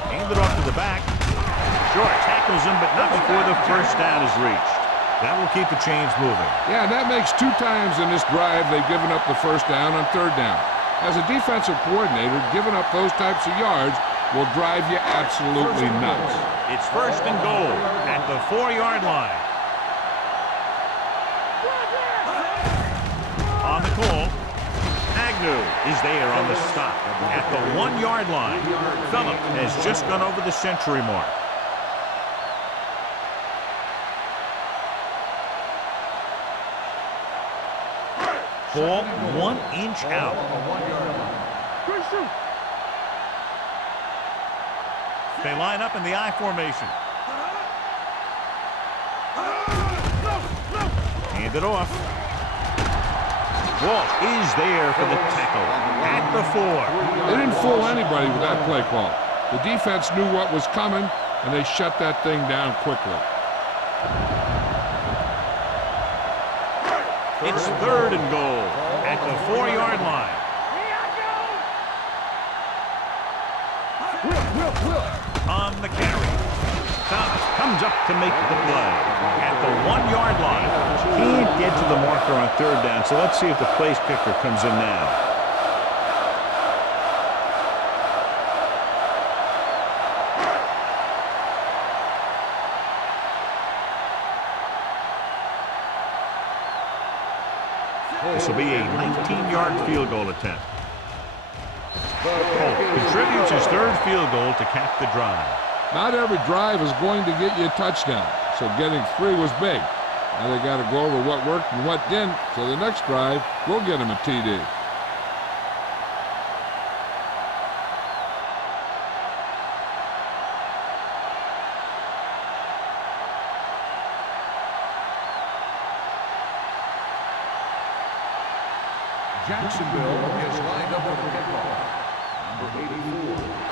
Aimed it off to the back. Short tackles him, but not before the 1st down is reached. That will keep the chains moving. Yeah, that makes 2 times in this drive they've given up the 1st down on 3rd down. As a defensive coordinator, giving up those types of yards will drive you absolutely nuts. It's 1st and goal at the 4-yard line. On the call, Agnew is there on the stop at the 1-yard line. Phillip has just gone over the century mark. Ball 1 inch out. Good shoot. They line up in the I formation. Hand it off. Walsh is there for the tackle at the 4. They didn't fool anybody with that play call. The defense knew what was coming, and they shut that thing down quickly. It's 3rd and goal at the 4-yard line. On the carry. Thomas comes up to make the play at the 1-yard line. Can't get to the marker on 3rd down, so let's see if the place kicker comes in now. This will be a 19-yard field goal attempt. Polk contributes his 3rd field goal to cap the drive. Not every drive is going to get you a touchdown, so getting 3 was big. Now they got to go over what worked and what didn't, so the next drive will get them a TD. Jacksonville is lined up for the kickoff. Number 84.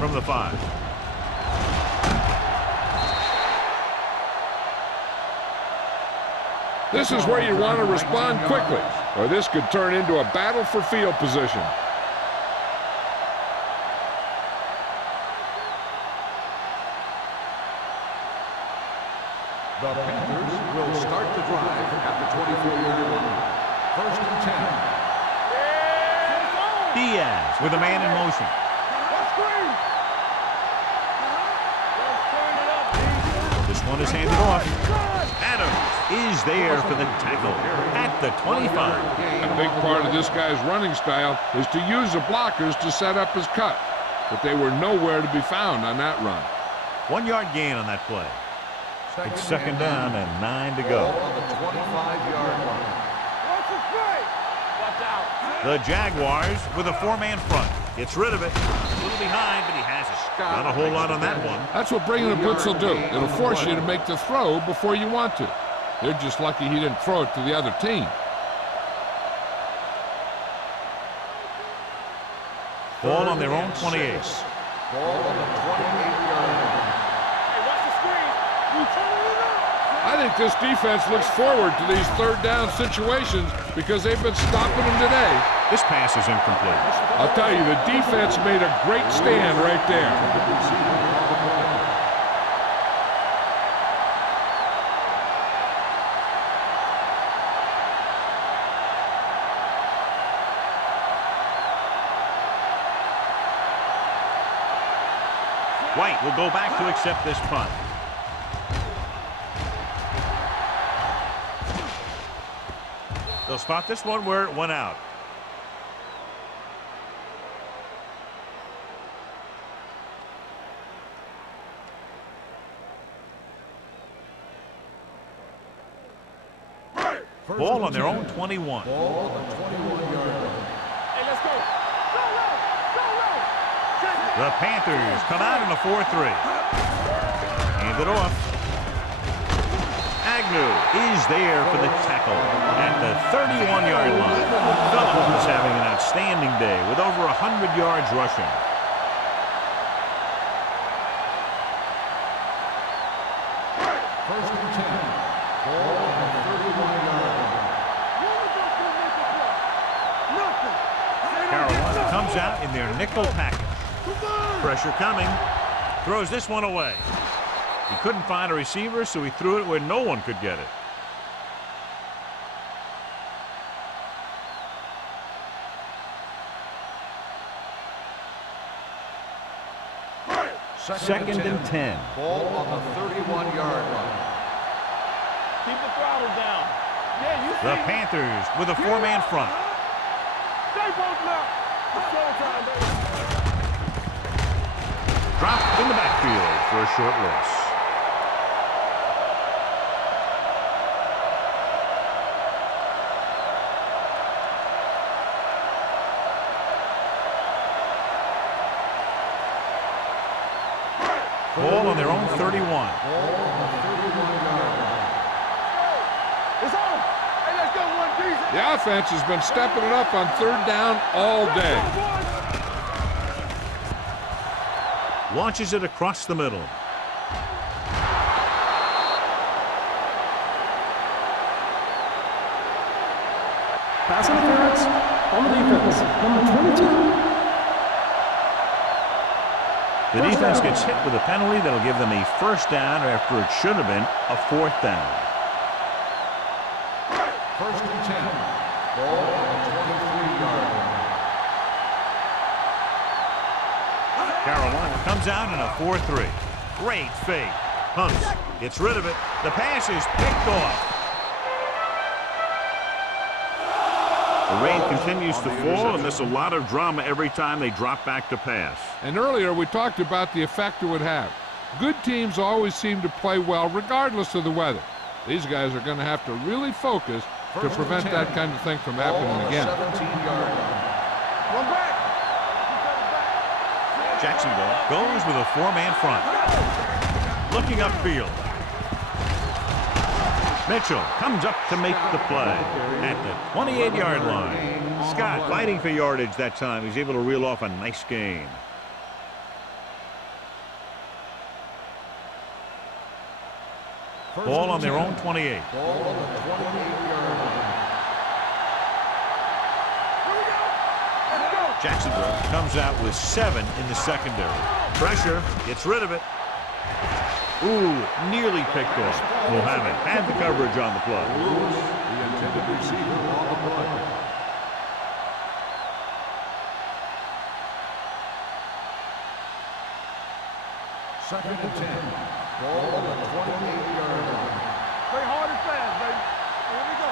From the 5. This is where you want to respond quickly, or this could turn into a battle for field position. The Panthers will start the drive at the 24-yard line. 1st and 10. Diaz with a man in motion. This one is handed off. Adams is there for the tackle at the 25. A big part of this guy's running style is to use the blockers to set up his cut, but they were nowhere to be found on that run. 1-yard gain on that play. It's 2nd down and 9 to go. On the 25-yard line. The Jaguars with a 4-man front. Gets rid of it. A little behind, but he has it. Not a whole lot on that one. That's what bringing a blitz will do. It'll force you to make the throw before you want to. They're just lucky he didn't throw it to the other team. Ball on their own 28. Ball on the 28-yard line. I think this defense looks forward to these 3rd down situations because they've been stopping them today. This pass is incomplete. I'll tell you, the defense made a great stand right there. White will go back to accept this punt. They'll spot this one where it went out. Ball on their own 21. Ball on the 21-yard line. Hey, let's go. Go, Ray. Go, Ray. Check it. The Panthers come out in a 4-3. Hand it off. Agnew is there for the tackle at the 31-yard line. Phillips is having an outstanding day with over 100 yards rushing. First and 10. Ball on the 31-yard line. One of us will make a play. Nothing. Carolina comes out in their nickel package. Pressure coming. Throws this one away. He couldn't find a receiver, so he threw it where no one could get it. Second and 10. Ball on the 31-yard line. Keep the throttle down. Yeah, you see. The Panthers with a four-man front. Stay both now. It's showtime, baby. Dropped in the backfield for a short loss. Ball on their own 31. Ball on the 31-yard line. It's on. Hey, let's go one decent. The offense has been stepping it up on third down all day. Launches it across the middle. Pass interference on the defense. Number 22. The defense gets hit with a penalty that'll give them a first down after it should have been a fourth down. First and 10. Ball on the 23-yard line. Carolina comes out in a 4-3. Great fake. Hunts gets rid of it. The pass is picked off. The rain continues to fall, and there's a lot of drama every time they drop back to pass. And earlier we talked about the effect it would have. Good teams always seem to play well regardless of the weather. These guys are going to have to really focus to prevent that kind of thing from happening again. 17-yard line. One back. Jacksonville goes with a four-man front. Looking upfield. Mitchell comes up to make the play at the 28-yard line. Scott fighting for yardage that time. He's able to reel off a nice gain. Ball on their own 28. Ball on the 28-yard line. Jacksonville comes out with 7 in the secondary. Pressure, gets rid of it. Ooh, nearly picked off. Mohammed had the coverage on the play. The intended receiver on the play. Second and 10. Ball on the 28-yard line. Play hard and fast, baby. Here we go.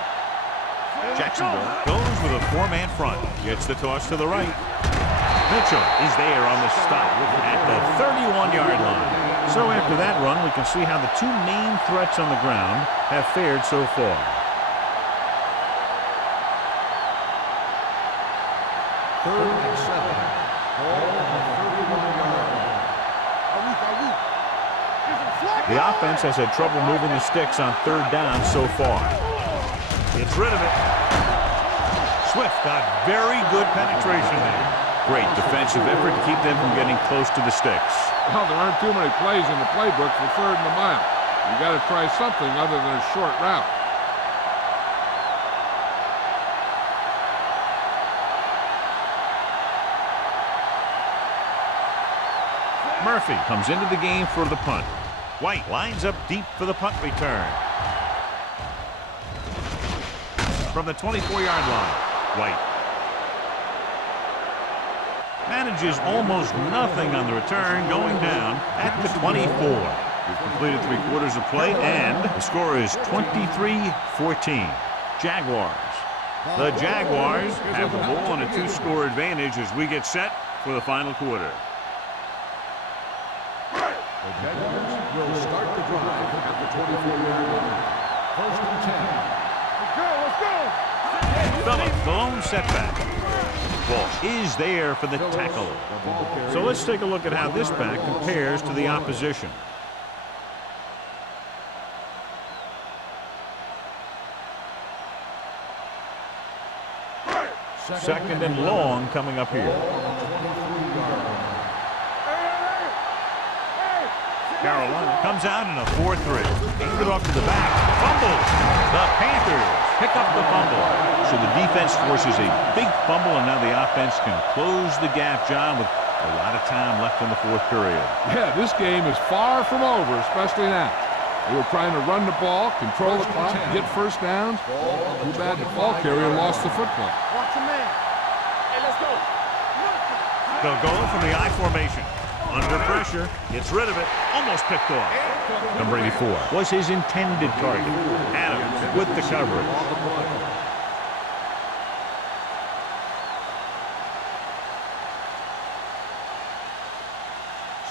Jacksonville goes with a four-man front. Gets the toss to the right. Mitchell is there on the stop at the 31-yard line. So after that run, we can see how the two main threats on the ground have fared so far. Third and 7. Ball on the 31-yard line. The offense has had trouble moving the sticks on third down so far. Gets rid of it. Swift got very good penetration there. Great defensive effort to keep them from getting close to the sticks. Well, there aren't too many plays in the playbook for third and a mile. You got to try something other than a short route. Murphy comes into the game for the punt. White lines up deep for the punt return. From the 24-yard line, White manages almost nothing on the return, going down at the 24. We've completed 3/4 of play, and the score is 23-14. Jaguars. The Jaguars have the ball on a 2-score advantage as we get set for the final quarter. The Jaguars will start the drive at the 24-yard line. First and 10. Let's go. Phillips, the lone setback. Ball is there for the tackle. So let's take a look at how this back compares to the opposition. Second and long coming up here. Carolina comes out in a 4-3. Aimed it off to the back. Fumbles. The Panthers pick up the fumble. So the defense forces a big fumble, and now the offense can close the gap, John, with a lot of time left in the fourth period. Yeah, this game is far from over, especially now. They were trying to run the ball, control the clock, get first downs. Too bad the ball carrier lost the football. Watch the man. Hey, let's go. They'll go from the I formation. Under pressure, gets rid of it, almost picked off. Number 84 was his intended target. Adams with the coverage.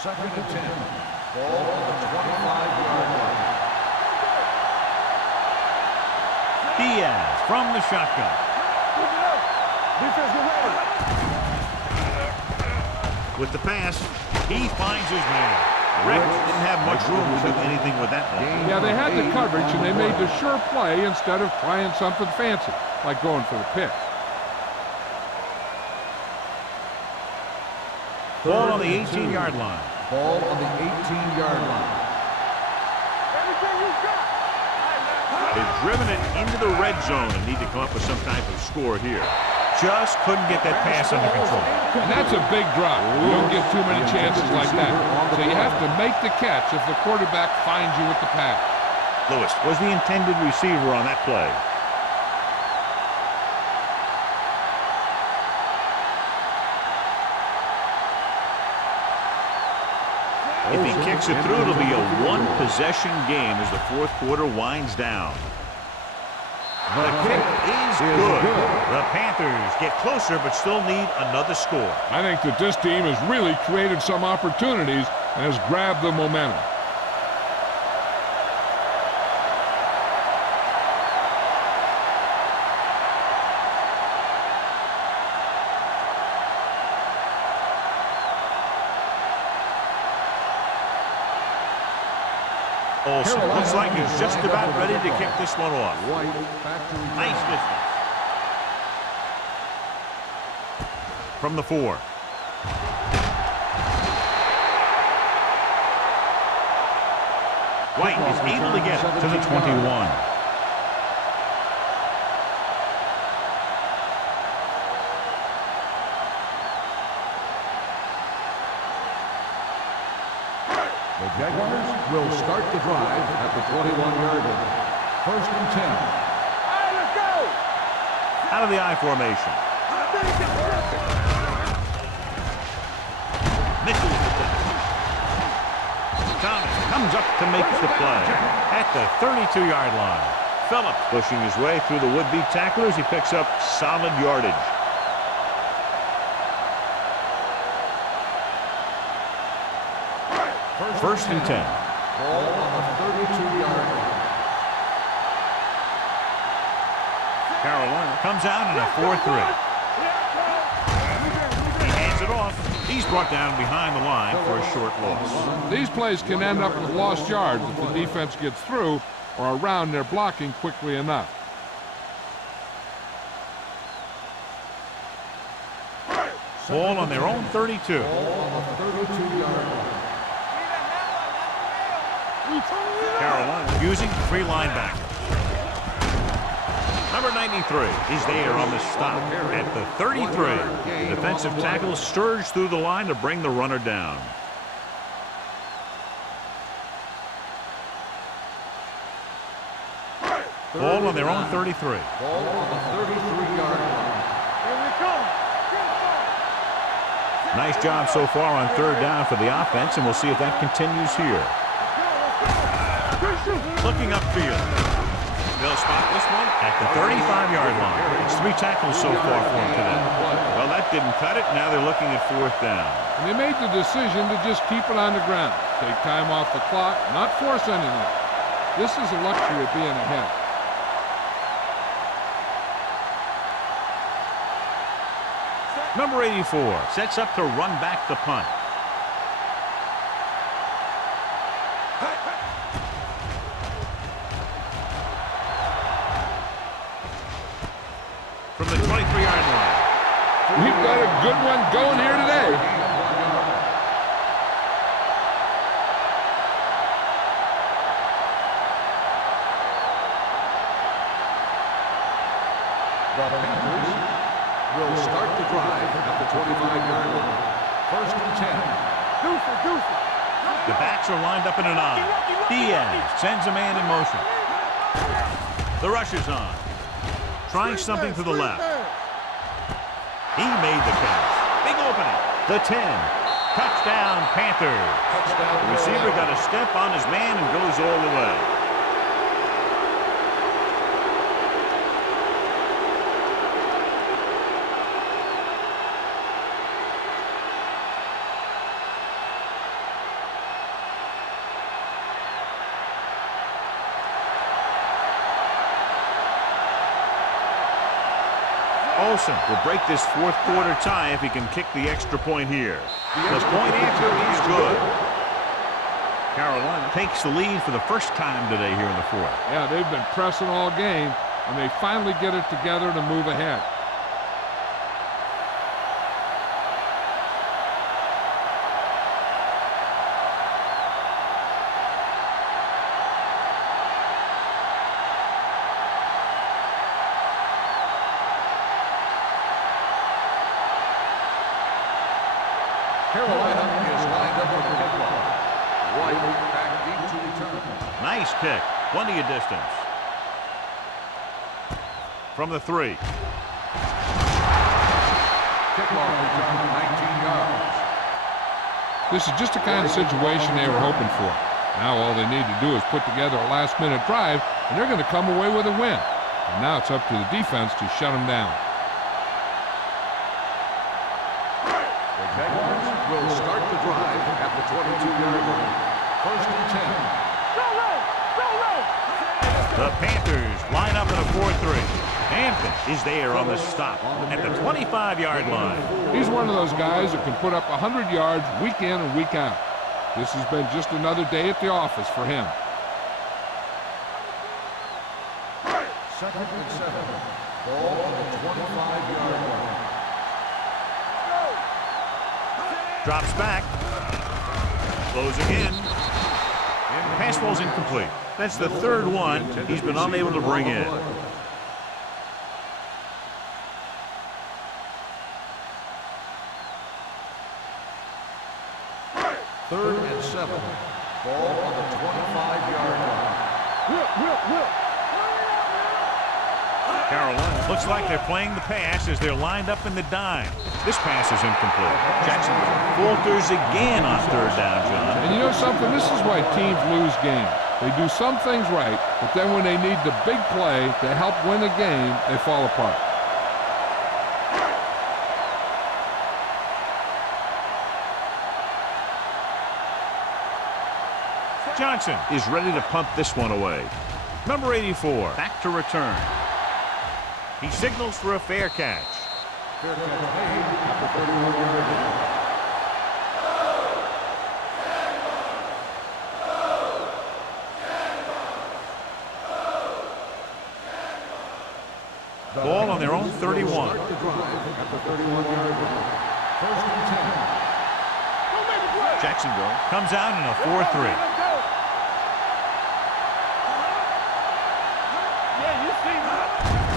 Second and 10. Ball on the 25-yard line. Diaz from the shotgun. Defense, get ready. With the pass, he finds his man. Rick didn't have much room to do anything with that one. Yeah, they had the coverage, and they made the sure play instead of trying something fancy, like going for the pick. Ball on the 18-yard line. Ball on the 18-yard line. Everything you got. They've driven it into the red zone and need to come up with some type of score here. Just couldn't get that pass under control. And that's a big drop. You don't get too many chances like that. So you have to make the catch if the quarterback finds you with the pass. Lewis was the intended receiver on that play. If he kicks it through, it'll be a one-possession game as the fourth quarter winds down. The kick is good. The Panthers get closer but still need another score. I think that this team has really created some opportunities and has grabbed the momentum. Olsen looks like he's just about ready to kick this one off. Nice distance. From the 4. White is able to get it to the 21. The Jaguars will start the drive at the 21-yard line. First and 10. All right, let's go. Out of the I formation. Nichols with that. Thomas comes up to make the play at the 32-yard line. Phillips pushing his way through the would-be tacklers. He picks up solid yardage. First and 10. Ball on the 32-yard line. Carolina comes out in a 4-3. He hands it off. He's brought down behind the line for a short loss. These plays can end up with lost yards if the defense gets through or around their blocking quickly enough. Ball on their own 32. Ball on the 32-yard line. Carolina using 3 linebackers. Number 93 is there on the stop at the 33. The defensive tackle surged through the line to bring the runner down. Ball on their own 33. Ball on the 33-yard line. Here we come. Nice job so far on third down for the offense, and we'll see if that continues here. Looking upfield. They'll spot this one at the 35-yard line. It's 3 tackles so far for him today. Well, that didn't cut it. Now they're looking at fourth down. And they made the decision to just keep it on the ground. Take time off the clock, not force anything. This is the luxury of being ahead. Number 84 sets up to run back the punt. From the 23-yard line. We've got a good one going here today. The Panthers will start the drive at the 25-yard line. First and 10. The backs are lined up in an I. Diaz sends a man in motion. The rush is on. Trying something to the left. He made the catch. Big opening. The 10. Touchdown, Panthers. The receiver got a step on his man and goes all the way. Olsen will break this fourth quarter tie if he can kick the extra point here. The point after is good. Carolina takes the lead for the first time today here in the fourth. Yeah, they've been pressing all game, and they finally get it together to move ahead. Carolina is lined up for the kickoff. White back deep to return. Nice kick. Plenty of distance. From the 3. Kickoff return 19 yards. This is just the kind of situation they were hoping for. Now all they need to do is put together a last-minute drive, and they're going to come away with a win. And now it's up to the defense to shut them down. The Jaguars will start the drive at the 22-yard line. First and 10. The Panthers line up in a 4-3. Hampton is there on the stop at the 25-yard line. He's one of those guys that can put up 100 yards week in and week out. This has been just another day at the office for him. Second and 7. Ball on the 25-yard line. Drops back. Throws again. Pass ball's incomplete. That's the third one he's been unable to bring in. Third and 7. Ball on the 25-yard line. Carolina looks like they're playing the pass as they're lined up in the dime. This pass is incomplete. Jackson falters again on third down, John. And you know something? This is why teams lose games. They do some things right, but then when they need the big play to help win a game, they fall apart. Johnson is ready to punt this one away. Number 84, back to return. He signals for a fair catch. Fair catch made at the 31-yard line. Ball on their own 31. Start the drive at the 31-yard line. First and 10. Jacksonville comes out in a 4-3.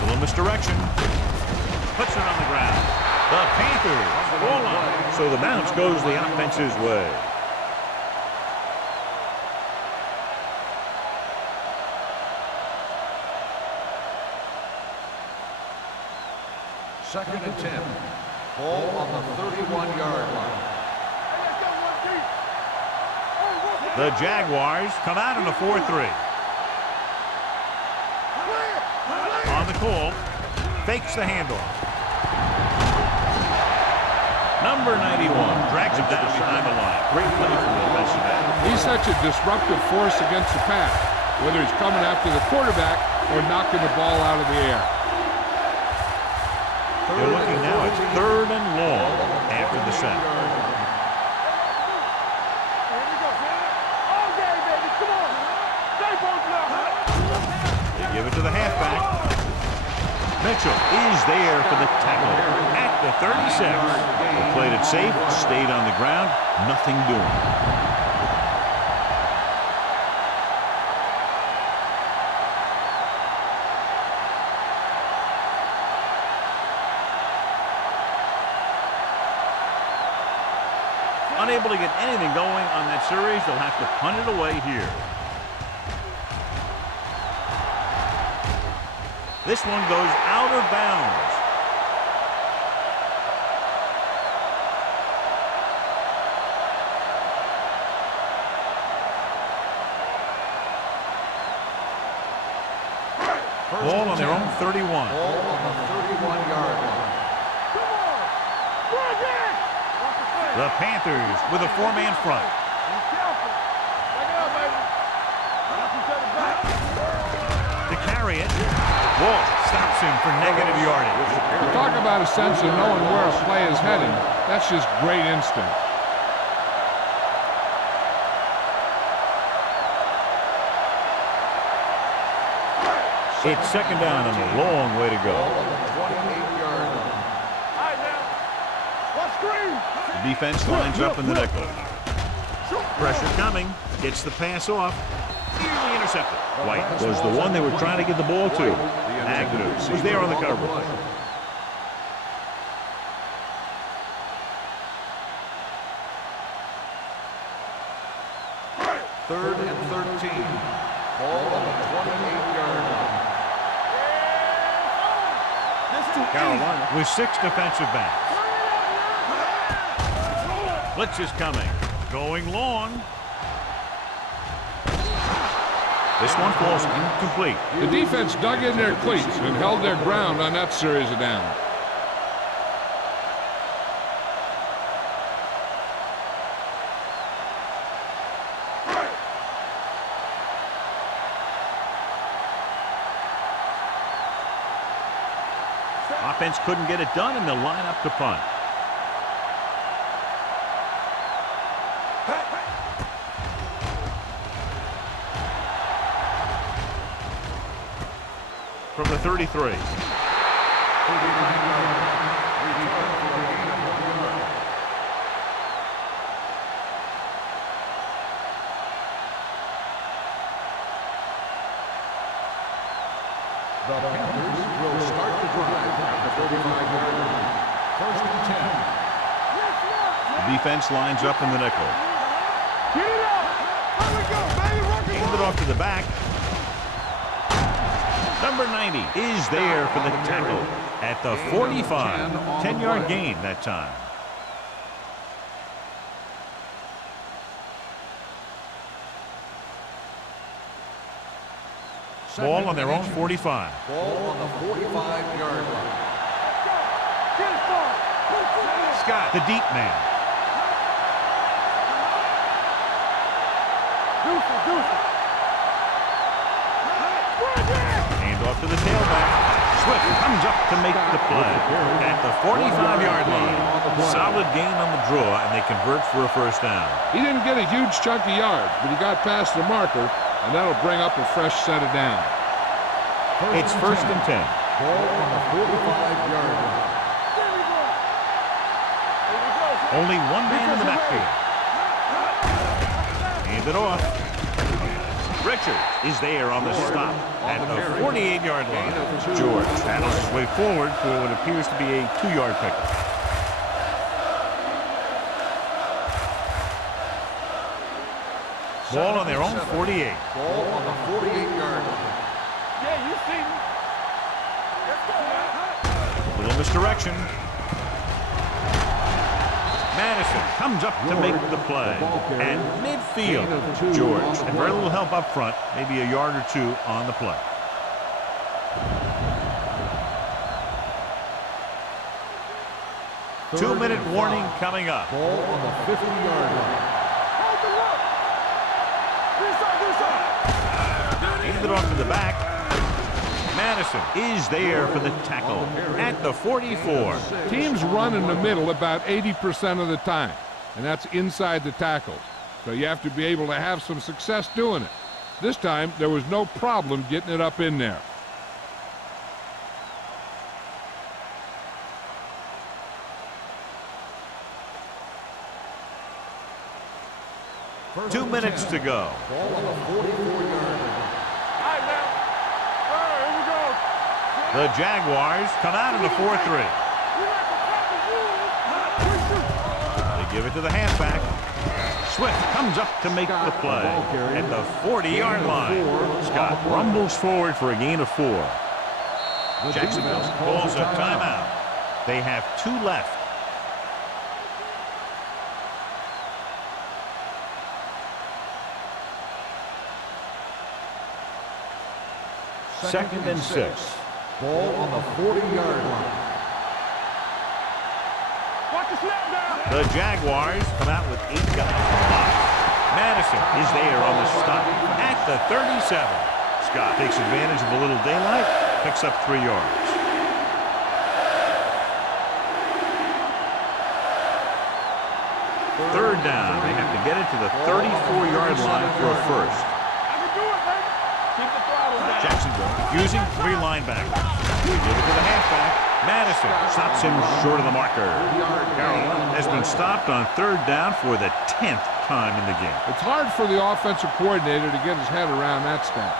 Little misdirection. Puts it on the ground. The Panthers ball on. So the bounce goes the offense's way. Second and 10. Ball on the 31-yard line. The Jaguars come out in a 4-3. On the call, fakes the handoff. Number 91 drags him down behind the line. Great play from the defensive end. He's such a disruptive force against the pass, whether he's coming after the quarterback or knocking the ball out of the air. They're looking now at 3rd and long after the sack. They give it to the halfback. Mitchell is there for the tackle at the 36. They played it safe, stayed on the ground, nothing doing. Unable to get anything going on that series, they'll have to punt it away here. This one goes out of bounds. Ball on their own 31. Ball on the 31-yard line. The Panthers with a 4-man front. To carry it. Walsh stops him for negative yardage. You talk about a sense of knowing where a play is heading. That's just great instinct. It's 2nd down and a long way to go. Ball on the 28-yard line. The defense lines up in the nickel. Pressure coming. Gets the pass off. Nearly intercepted. White was the one they were trying to get the ball to. Agnew was there on the coverage. Third and 13. Ball on the 28-yard line. Carolina with 6 defensive backs. Blitz is coming. Going long. This one falls incomplete. The defense dug in their cleats and held their ground on that series of downs. Offense couldn't get it done, and they'll line up to punt. From the 33. The Panthers will start the drive at the 35-yard line. 1st and 10. The defense lines up in the nickel. Get it up! There we go, baby! Hand it off to the back. Number 90 is there for the tackle at the 45. 10-yard gain that time. Ball on their own 45. Ball on the 45-yard line. Scott, the deep man. Hand off to the tailback. Swift comes up to make the play at the 45-yard line. Solid gain on the draw, and they convert for a 1st down. He didn't get a huge chunk of yards, but he got past the marker, and that'll bring up a fresh set of downs. It's 1st and 10. Ball on the 45-yard line. Only one man in the backfield. Hand it off. Richard is there on the stop at the 48-yard line. George battles his way forward for what appears to be a 2-yard pickup. Ball on their own 48. Ball on the 48-yard line. Yeah, you see me. Little misdirection. Madison comes up to make the play. And midfield, George. And very little help up front, maybe a yard or 2 on the play. Two-minute warning coming up. Ball on the 50-yard line. Hand it off to the back. Madison Madison is there for the tackle at the 44. Teams run in the middle about 80% of the time, and that's inside the tackles. So you have to be able to have some success doing it. This time, there was no problem getting it up in there. First 2 and minutes 10. to go. Ball on the 44-yard line. All right, now. All right, here we go. The Jaguars come out in the 4-3. We like to copy you. They give it to the halfback. Swift comes up to make the play at the 40-yard line. Scott rumbles forward for a gain of 4. Jacksonville calls a timeout. They have 2 left. Second and 6. Ball on the 40-yard line. Watch the snap down. The Jaguars come out with 8 guys from the box. Madison is there on the stop at the 37. Scott takes advantage of a little daylight, picks up 3 yards. Third down. They have to get it to the 34-yard line for a first. I can do it, baby. Keep the throttle down. Jacksonville using 3 linebackers. They give it to the halfback. Madison stops him short of the marker. Carroll has been stopped on 3rd down for the 10th time in the game. It's hard for the offensive coordinator to get his head around that stat.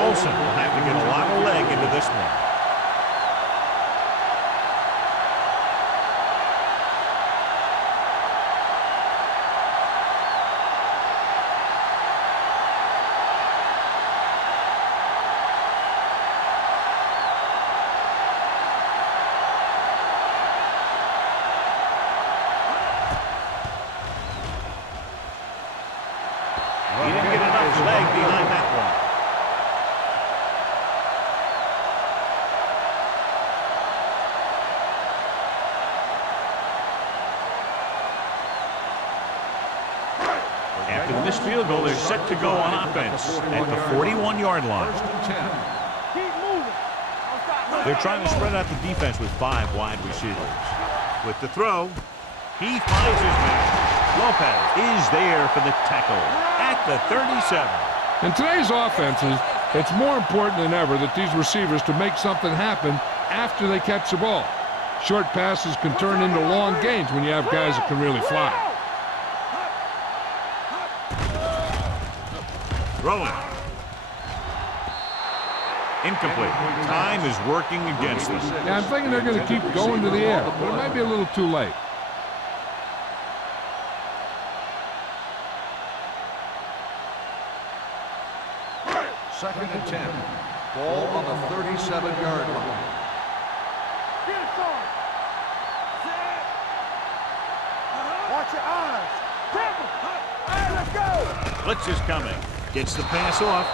Olsen will have to get a lot of leg into this one. He didn't get enough leg behind that one. After the missed field goal, they're set to go on offense at the 41-yard line. First and 10. Keep moving. Don't stop. They're trying to spread out the defense with 5 wide receivers. With the throw, he finds his man. Lopez is there for the tackle at the 37. In today's offenses, it's more important than ever that these receivers to make something happen after they catch the ball. Short passes can turn into long gains when you have guys that can really fly. Throwing. Incomplete. Time is working against them. Yeah, I'm thinking they're going to keep going to the air, but it might be a little too late. Second and 10. Ball on the 37-yard line. Get it, son. Watch your eyes. Grab him. All right, let's go. Blitz is coming. Gets the pass off.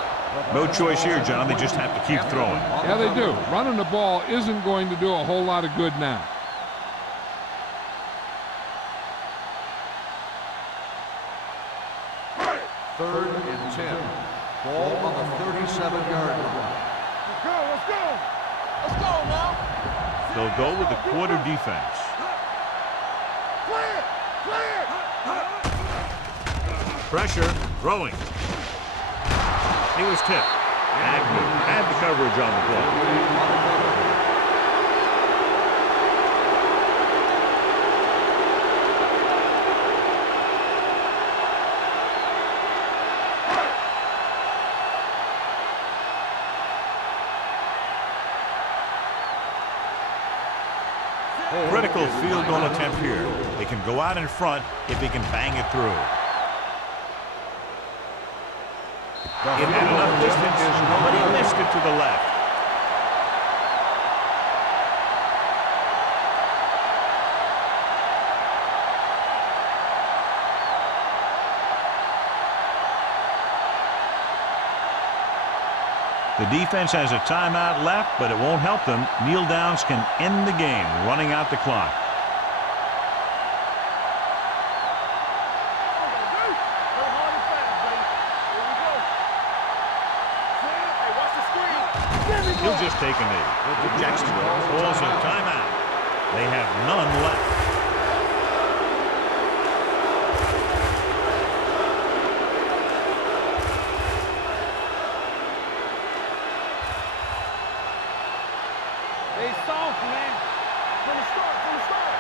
No choice here, John. They just have to keep throwing. Yeah, they do. Running the ball isn't going to do a whole lot of good now. Third and 10. Ball on the 37-yard line. Let's go. Let's go. Let's go now. They'll go with the quarter defense. Clear. Clear. Pressure. Throwing. He was tipped. Agnew had the coverage on the play. Critical field goal attempt here. They can go out in front if he can bang it through. It had enough distance, but he missed it to the left. The defense has a timeout left, but it won't help them. Kneel downs can end the game, running out the clock. He'll just take a knee. Jacksonville calls a timeout. They have none left. Stay soft, man. From the start, from the start.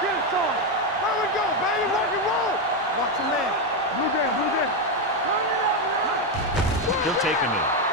Get it, Tom. There we go, baby. Rock and roll. Watch your man. Blue down, blue down. He'll take a knee.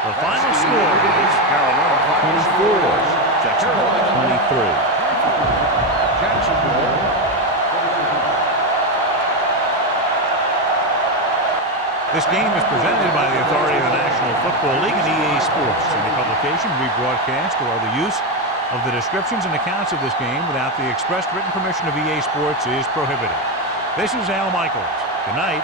The final score is Carolina 24, Jacksonville 23. Jacksonville. This game is presented by the authority of the National Football League and EA Sports. Any publication, rebroadcast, or other use of the descriptions and accounts of this game without the expressed written permission of EA Sports is prohibited. This is Al Michaels. Good night.